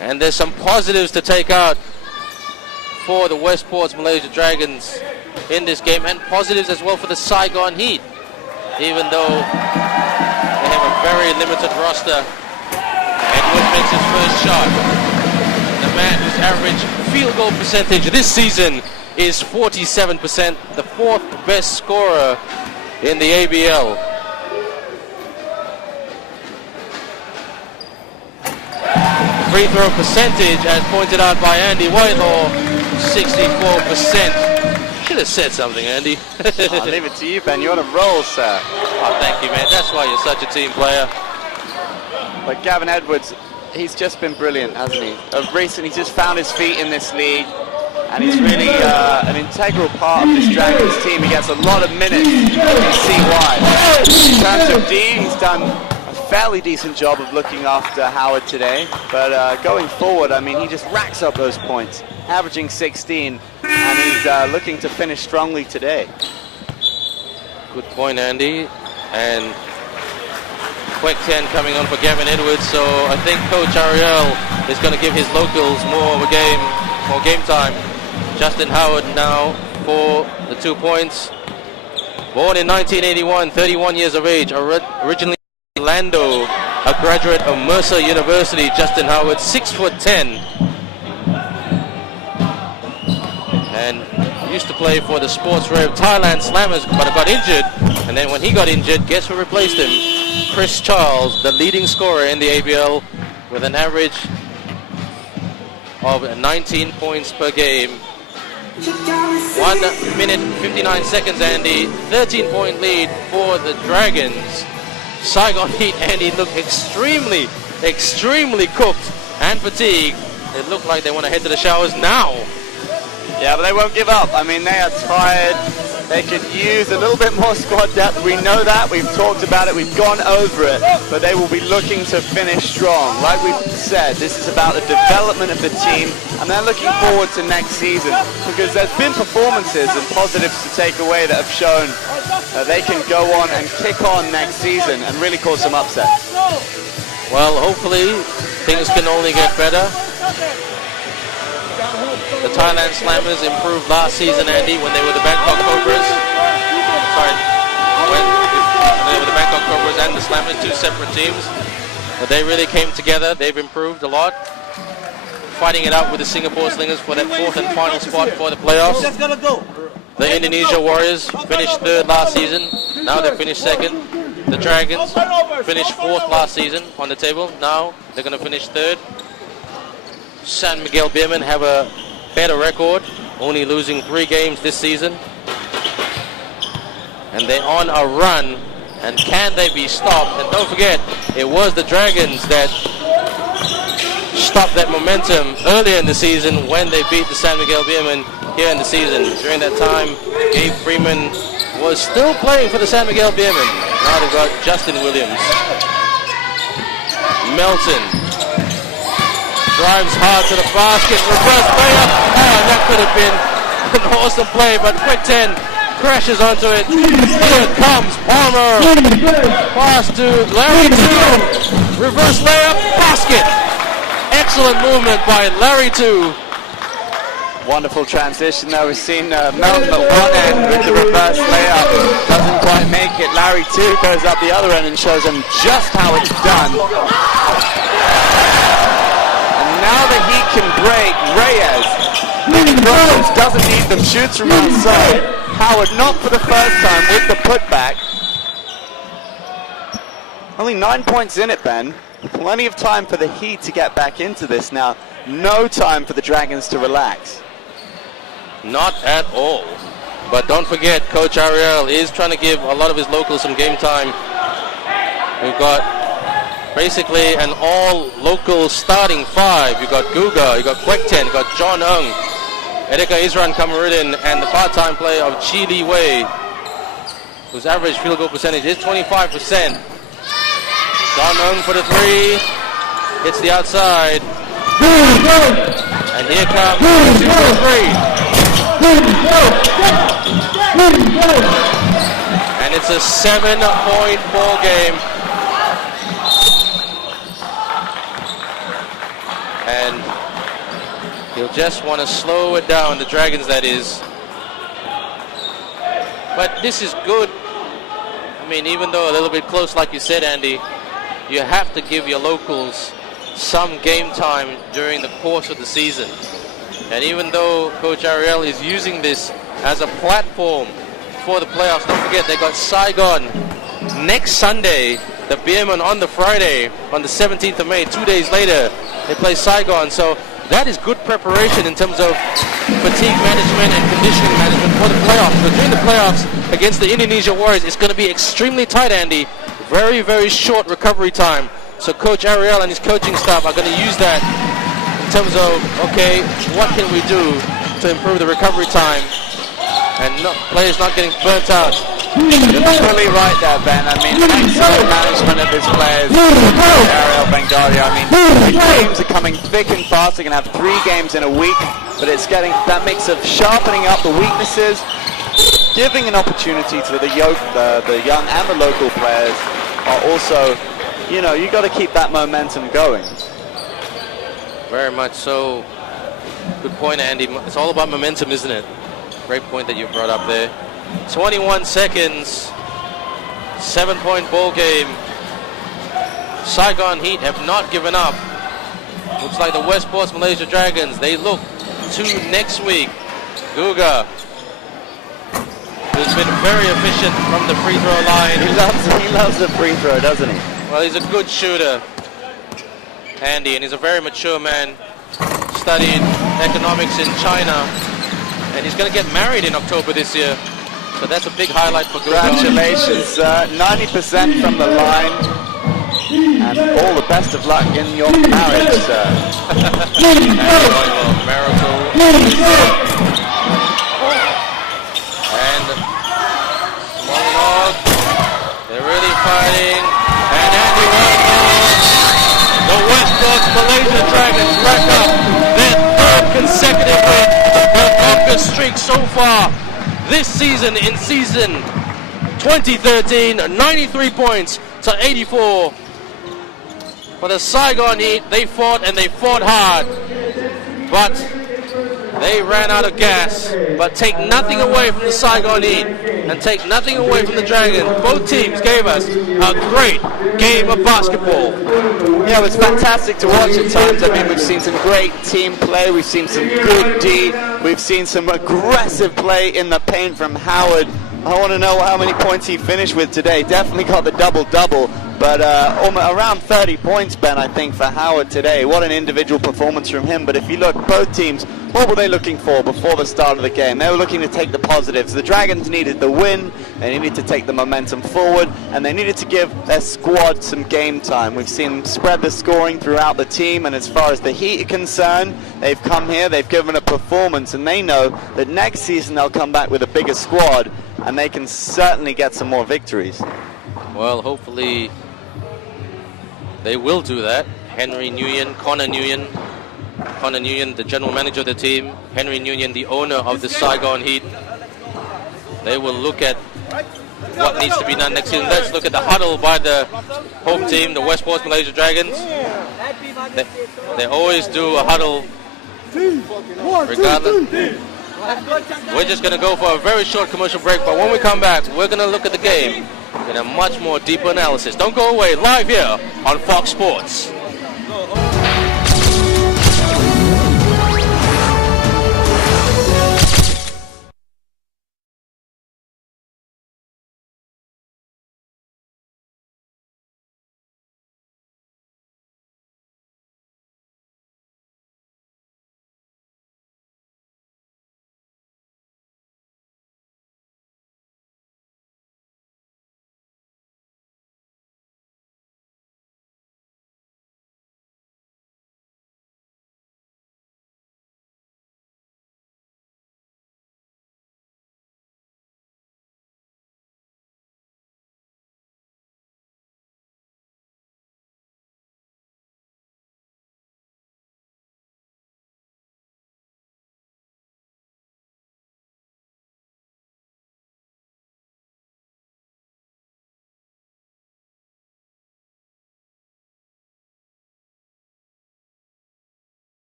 And there's some positives to take out for the Westports Malaysia Dragons in this game, and positives as well for the Saigon Heat. Even though they have a very limited roster. Edwards makes his first shot. The man whose average field goal percentage this season is 47%, the fourth best scorer in the ABL. Free throw percentage, as pointed out by Andy Whitelaw, 64%. Should have said something, Andy. I'll leave it to you, Ben. You're on a roll, sir. Oh, thank you, man. That's why you're such a team player. But Gavin Edwards, he's just been brilliant, hasn't he? Of recent, he's just found his feet in this league, and he's really an integral part of this Dragons team. He gets a lot of minutes. You can see why. In terms of D, he's done a fairly decent job of looking after Howard today. But going forward, I mean, he just racks up those points, averaging 16, and he's looking to finish strongly today. Good point, Andy. And quick 10 coming on for Gavin Edwards, so I think Coach Ariel is going to give his locals more game time. Justin Howard now for the 2 points. Born in 1981, 31 years of age, originally Orlando, a graduate of Mercer University. Justin Howard, 6'10", and used to play for the Sports Rev Thailand Slammers, but got injured. And then when he got injured, guess who replaced him? Chris Charles, the leading scorer in the ABL, with an average of 19 points per game. 1 minute 59 seconds, Andy. 13-point lead for the Dragons. Saigon Heat, Andy, look extremely cooked and fatigued It looked like they want to head to the showers now. Yeah, but they won't give up. I mean, they are tired. They could use a little bit more squad depth. We know that. We've talked about it. We've gone over it. But they will be looking to finish strong. Like we've said, this is about the development of the team. And they're looking forward to next season. Because there's been performances and positives to take away that have shown that they can go on and kick on next season and really cause some upsets. Well, hopefully things can only get better. The Thailand Slammers improved last season, Andy, when they were the Bangkok Cobras. Sorry, when they were the Bangkok Cobras and the Slammers, two separate teams. But they really came together. They've improved a lot. Fighting it out with the Singapore Slingers for that fourth and final spot for the playoffs. The Indonesia Warriors finished third last season. Now they finished second. The Dragons finished fourth last season on the table. Now they're going to finish third. San Miguel Beermen have a better record, only losing 3 games this season. And they're on a run. And can they be stopped? And don't forget, it was the Dragons that stopped that momentum earlier in the season when they beat the San Miguel Beermen here in the season. During that time, Gabe Freeman was still playing for the San Miguel Beermen. Now they've got Justin Williams. Melton drives hard to the basket, reverse layup. Oh, that could have been an awesome play, but Quick 10 crashes onto it. Here comes Palmer. Pass to Larry 2. Reverse layup, basket. Excellent movement by Larry 2. Wonderful transition there. We've seen Melton at one end with the reverse layup. Doesn't quite make it. Larry 2 goes up the other end and shows him just how it's done. Now the Heat can break. Reyes doesn't need them, shoots from outside. Howard not for the first time with the putback. Only 9 points in it, Ben. Plenty of time for the Heat to get back into this now. No time for the Dragons to relax. Not at all. But don't forget, Coach Ariel is trying to give a lot of his locals some game time. We've got basically an all-local starting 5. You've got Guga, you've got Kwekten, you've got John Ng, Edeka Isran Kamaruddin, and the part-time player of Chi Li Wei, whose average field goal percentage is 25%. John Ng for the 3, hits the outside, and here comes the 2 for 3. And it's a 7-point ball game. And he'll just want to slow it down, the Dragons that is. But this is good. I mean, even though a little bit close like you said, Andy, you have to give your locals some game time during the course of the season. And even though Coach Ariel is using this as a platform for the playoffs, don't forget they got Saigon next Sunday, the Beermen on the Friday, on the 17th of May, 2 days later. They play Saigon, so that is good preparation in terms of fatigue management and conditioning management for the playoffs. But during the playoffs against the Indonesia Warriors, it's going to be extremely tight, Andy. Very, very short recovery time. So Coach Ariel and his coaching staff are going to use that in terms of, okay, what can we do to improve the recovery time and players not getting burnt out. You're fully right there, Ben. I mean, excellent management of his players. Ariel Bengalia. I mean, the games are coming thick and fast. They're going to have 3 games in a week, but it's getting that mix of sharpening up the weaknesses, giving an opportunity to the young and the local players. Are also, you know, you got to keep that momentum going. Very much so. Good point, Andy. It's all about momentum, isn't it? Great point that you brought up there. 21 seconds, 7-point ball game. Saigon Heat have not given up. Looks like the Westports Malaysia Dragons, they look to next week. Guga, who's been very efficient from the free throw line. He loves the free throw, doesn't he? Well, he's a good shooter, Andy, and he's a very mature man. Studied economics in China, and he's going to get married in October this year. So that's a big highlight for Guga. Congratulations, 90% from the line. And all the best of luck in your marriage, sir. Miracle. And Monologue. They're really fighting. And Andy Whitelaw. The Westports Malaysia Dragons rack up their third consecutive win. Their longest streak so far this season in season 2013. 93 points to 84. For the Saigon Heat, they fought and they fought hard, but they ran out of gas. But take nothing away from the Saigon Heat and take nothing away from the Dragons. Both teams gave us a great game of basketball. Yeah, it was fantastic to watch at times. I mean, we've seen some great team play. We've seen some good D. We've seen some aggressive play in the paint from Howard. I want to know how many points he finished with today. Definitely got the double-double, but around 30 points, Ben, I think, for Howard today. What an individual performance from him. But if you look, both teams, what were they looking for before the start of the game? They were looking to take the positives. The Dragons needed the win, they needed to take the momentum forward, and they needed to give their squad some game time. We've seen them spread the scoring throughout the team, and as far as the Heat are concerned, they've come here, they've given a performance, and they know that next season they'll come back with a bigger squad, and they can certainly get some more victories. Well, hopefully they will do that. Connor Nguyen, the general manager of the team, Henry Nguyen, the owner of the Saigon Heat. They will look at what needs to be done next season. Let's look at the huddle by the home team, the Westports Malaysia Dragons. They always do a huddle regardless. We're just going to go for a very short commercial break, but when we come back, we're going to look at the game in a much more deeper analysis. Don't go away, live here on Fox Sports.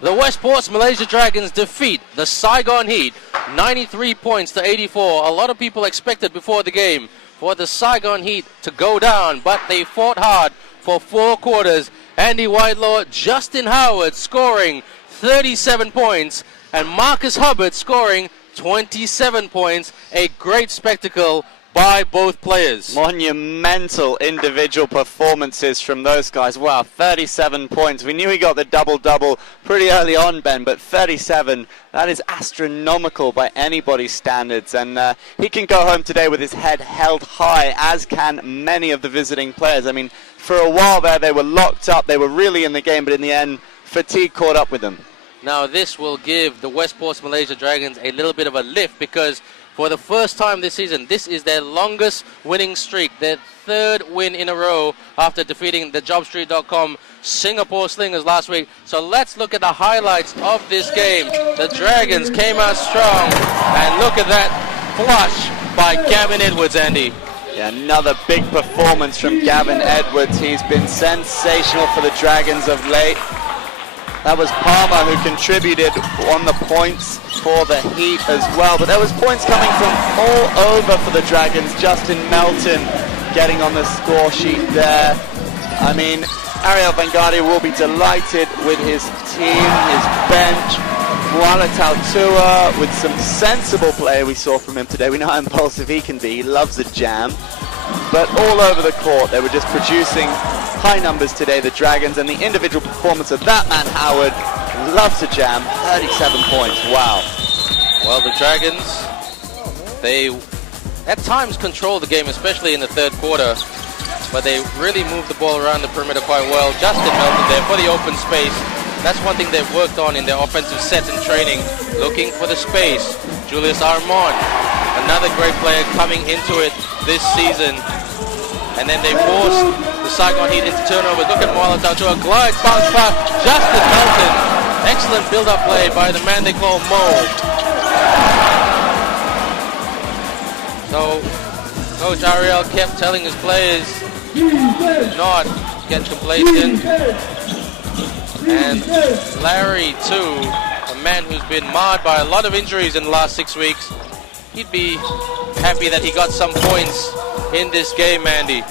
The Westports Malaysia Dragons defeat the Saigon Heat 93 points to 84. A lot of people expected before the game for the Saigon Heat to go down, but they fought hard for 4 quarters. Andy Whitelaw, Justin Howard scoring 37 points, and Marcus Hubbard scoring 27 points. A great spectacle by both players. Monumental individual performances from those guys. Wow, 37 points. We knew he got the double-double pretty early on, Ben, but 37, that is astronomical by anybody's standards. And he can go home today with his head held high, as can many of the visiting players. I mean, for a while there, they were locked up. They were really in the game, but in the end, fatigue caught up with them. Now, this will give the Westports Malaysia Dragons a little bit of a lift, because for the first time this season, this is their longest winning streak, their 3rd win in a row after defeating the JobStreet.com Singapore Slingers last week. So let's look at the highlights of this game. The Dragons came out strong, and look at that flush by Gavin Edwards, Andy. Yeah, another big performance from Gavin Edwards. He's been sensational for the Dragons of late. That was Palmer who contributed on the points for the Heat as well. But there was points coming from all over for the Dragons. Justin Melton getting on the score sheet there. I mean, Ariel Vanguardia will be delighted with his team, his bench. Muala Tautua with some sensible play we saw from him today. We know how impulsive he can be. He loves a jam. But all over the court, they were just producing high numbers today, the Dragons, and the individual performance of that man, Howard, loves to jam. 37 points. Wow. Well, the Dragons, they at times control the game, especially in the third quarter, but they really move the ball around the perimeter quite well. Justin Melton there for the open space. That's one thing they've worked on in their offensive sets and training, looking for the space. Julius Armand, another great player coming into it this season. And then they forced the Saigon Heat into turnovers. Look at Moala to a glide bounce pass. Justin Melton. Excellent build-up play by the man they call Mo. So Coach Ariel kept telling his players not get complacent. And Larry too, a man who's been marred by a lot of injuries in the last 6 weeks. He'd be happy that he got some points in this game, Andy.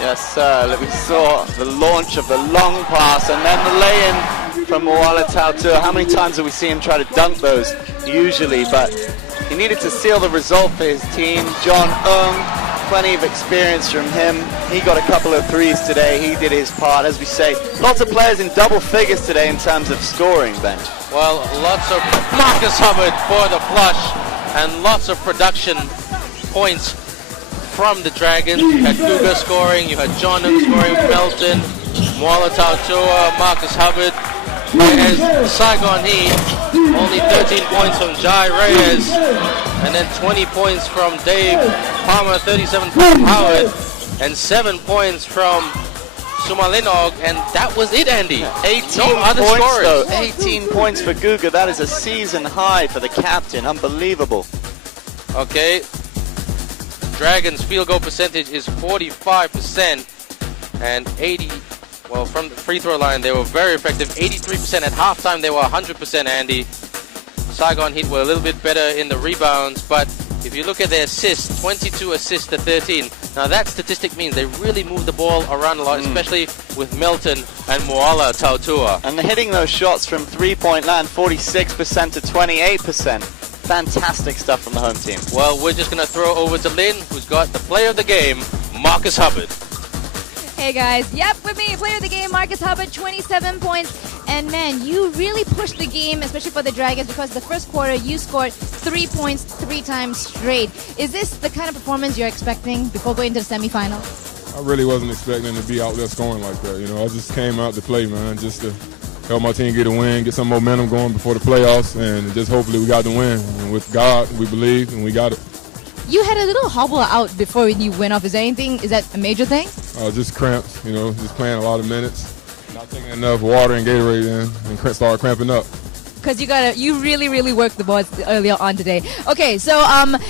Yes, sir. We saw the launch of the long pass and then the lay-in from Moala Tautua. How many times have we seen him try to dunk those? Usually, but he needed to seal the result for his team. John plenty of experience from him. He got a couple of threes today. He did his part. As we say, lots of players in double figures today in terms of scoring, Ben. Well, lots of Marcus Hubbard for the flush and lots of production points from the Dragons. You had Cougar scoring, you had John scoring, Melton, Moala Tautua, Marcus Hubbard. Whereas the Saigon Heat, only 13 points from Jai Reyes, and then 20 points from Dave Palmer, 37 from Howard, and 7 points from Sumalinog, and that was it, Andy. 18 no other points, scorers. though. 18 points for Guga. That is a season high for the captain. Unbelievable. Okay. Dragons' field goal percentage is 45%, and 80. Well, from the free throw line, they were very effective. 83% at halftime. They were 100%, Andy. Saigon Heat were a little bit better in the rebounds, but if you look at their assists, 22 assists to 13. Now that statistic means they really move the ball around a lot, especially with Melton and Moala Tautua. And they're hitting those shots from three-point land, 46% to 28%. Fantastic stuff from the home team. Well, we're just going to throw over to Lynn, who's got the player of the game, Marcus Hubbard. Hey guys, yep, with me, player of the game, Marcus Hubbard, 27 points. And man, you really pushed the game, especially for the Dragons, because the first quarter you scored 3 points 3 times straight. Is this the kind of performance you're expecting before going to the semifinals? I really wasn't expecting to be out there scoring like that. You know, I just came out to play, man, just to help my team get a win, get some momentum going before the playoffs, and just hopefully we got the win. And with God, we believe, and we got it. You had a little hobble out before you went off. Is that a major thing? Just cramps, you know, just playing a lot of minutes, not taking enough water and Gatorade in, and start cramping up. Because you really worked the boards earlier on today. Okay, so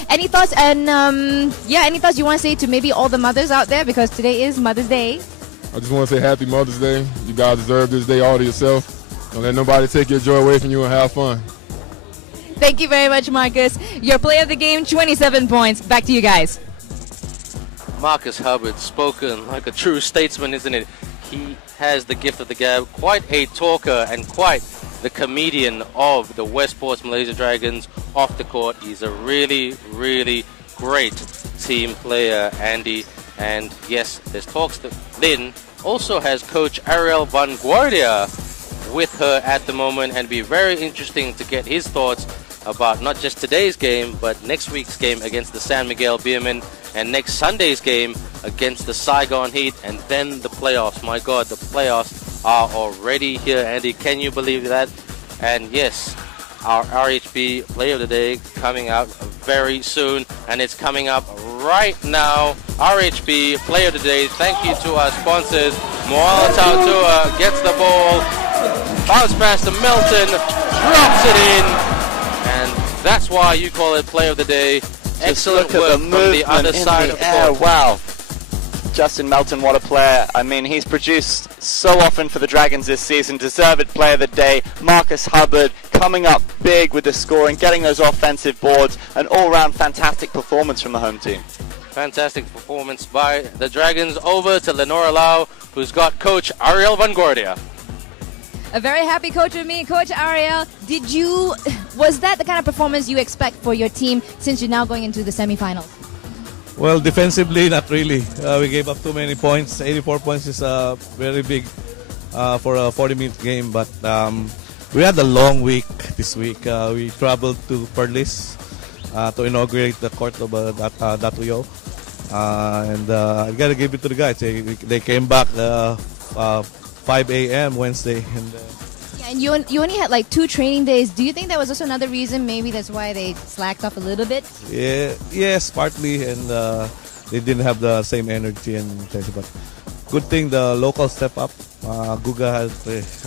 any thoughts any thoughts you want to say to maybe all the mothers out there, because today is Mother's Day? I just want to say Happy Mother's Day. You guys deserve this day all to yourself. Don't let nobody take your joy away from you, and have fun. Thank you very much, Marcus. Your player of the game, 27 points. Back to you guys. Marcus Hubbard, spoken like a true statesman, isn't it? He has the gift of the gab, quite a talker and quite the comedian of the Westports Malaysia Dragons off the court. He's a really great team player, Andy. And yes, there's talks that Lynn also has Coach Ariel Van Guardia with her at the moment, and be very interesting to get his thoughts about not just today's game, but next week's game against the San Miguel Beermen, and next Sunday's game against the Saigon Heat, and then the playoffs. My God, the playoffs are already here, Andy. Can you believe that? And yes, our RHB Player of the Day coming out very soon, and it's coming up right now. RHB Player of the Day, thank you to our sponsors. Moala Tautua gets the ball, bounce pass to Melton, drops it in, and that's why you call it Player of the Day. Excellent work from the other side of the court. Wow. Justin Melton, what a player. I mean, he's produced so often for the Dragons this season. Deserved Player of the Day. Marcus Hubbard coming up big with the scoring, getting those offensive boards. An all-round fantastic performance from the home team. Fantastic performance by the Dragons. Over to Lenora Lau, who's got Coach Ariel Van Guardia. A very happy coach with me, Coach Ariel. Was that the kind of performance you expect for your team since you're now going into the semifinals? Well, defensively, not really. We gave up too many points. 84 points is a very big for a 40-minute game, but we had a long week this week. We traveled to Perlis to inaugurate the court of Datuyo. And I gotta give it to the guys. They came back 5 a.m. Wednesday. And, Yeah, and you only had like 2 training days. Do you think that was also another reason? Maybe that's why they slacked off a little bit? yeah, yes, partly. And they didn't have the same energy and intention. But good thing the locals step up. Guga has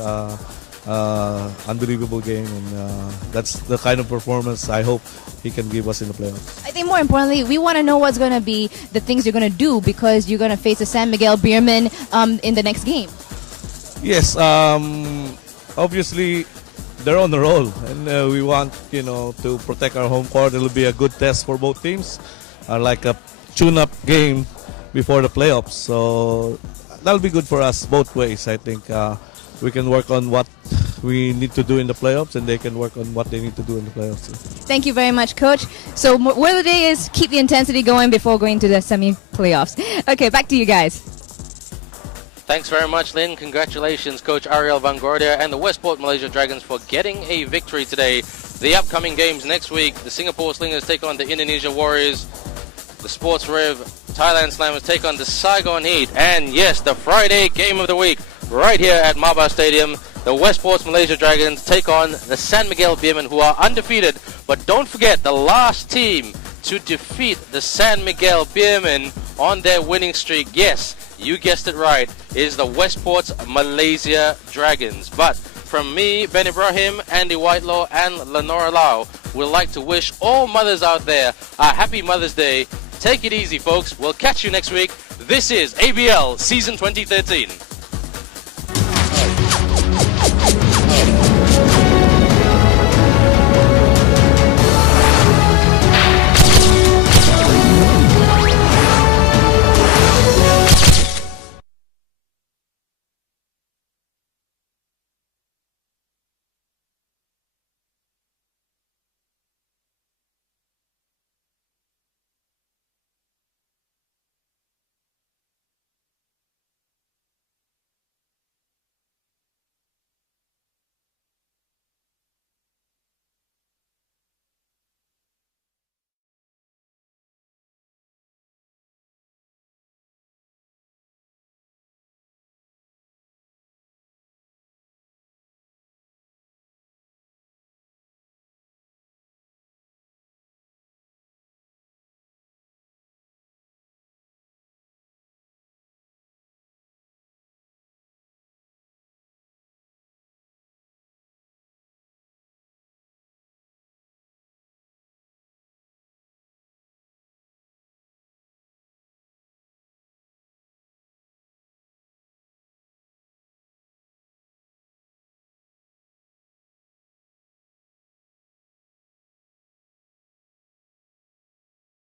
unbelievable game. And that's the kind of performance I hope he can give us in the playoffs. I think more importantly, we want to know what's going to be the things you're going to do because you're going to face the San Miguel Beermen in the next game. Yes, obviously they're on the roll, and we want to protect our home court. It'll be a good test for both teams, like a tune-up game before the playoffs. So that'll be good for us both ways. I think we can work on what we need to do in the playoffs, and they can work on what they need to do in the playoffs. Thank you very much, Coach. So word of the day is keep the intensity going before going to the semi-playoffs. Okay, back to you guys. Thanks very much, Lynn. Congratulations, Coach Ariel Van Gordia and the Westport Malaysia Dragons for getting a victory today. The upcoming games next week, the Singapore Slingers take on the Indonesia Warriors. The Sports Rev Thailand Slammers take on the Saigon Heat. And yes, the Friday game of the week, right here at Maba Stadium, the Westports Malaysia Dragons take on the San Miguel Beermen, who are undefeated. But don't forget, the last team to defeat the San Miguel Beermen on their winning streak, yes, you guessed it right, is the Westports Malaysia Dragons. But from me, Ben Ibrahim, Andy Whitelaw, and Lenora Lau, we'd like to wish all mothers out there a happy Mother's Day. Take it easy, folks. We'll catch you next week. This is ABL Season 2013.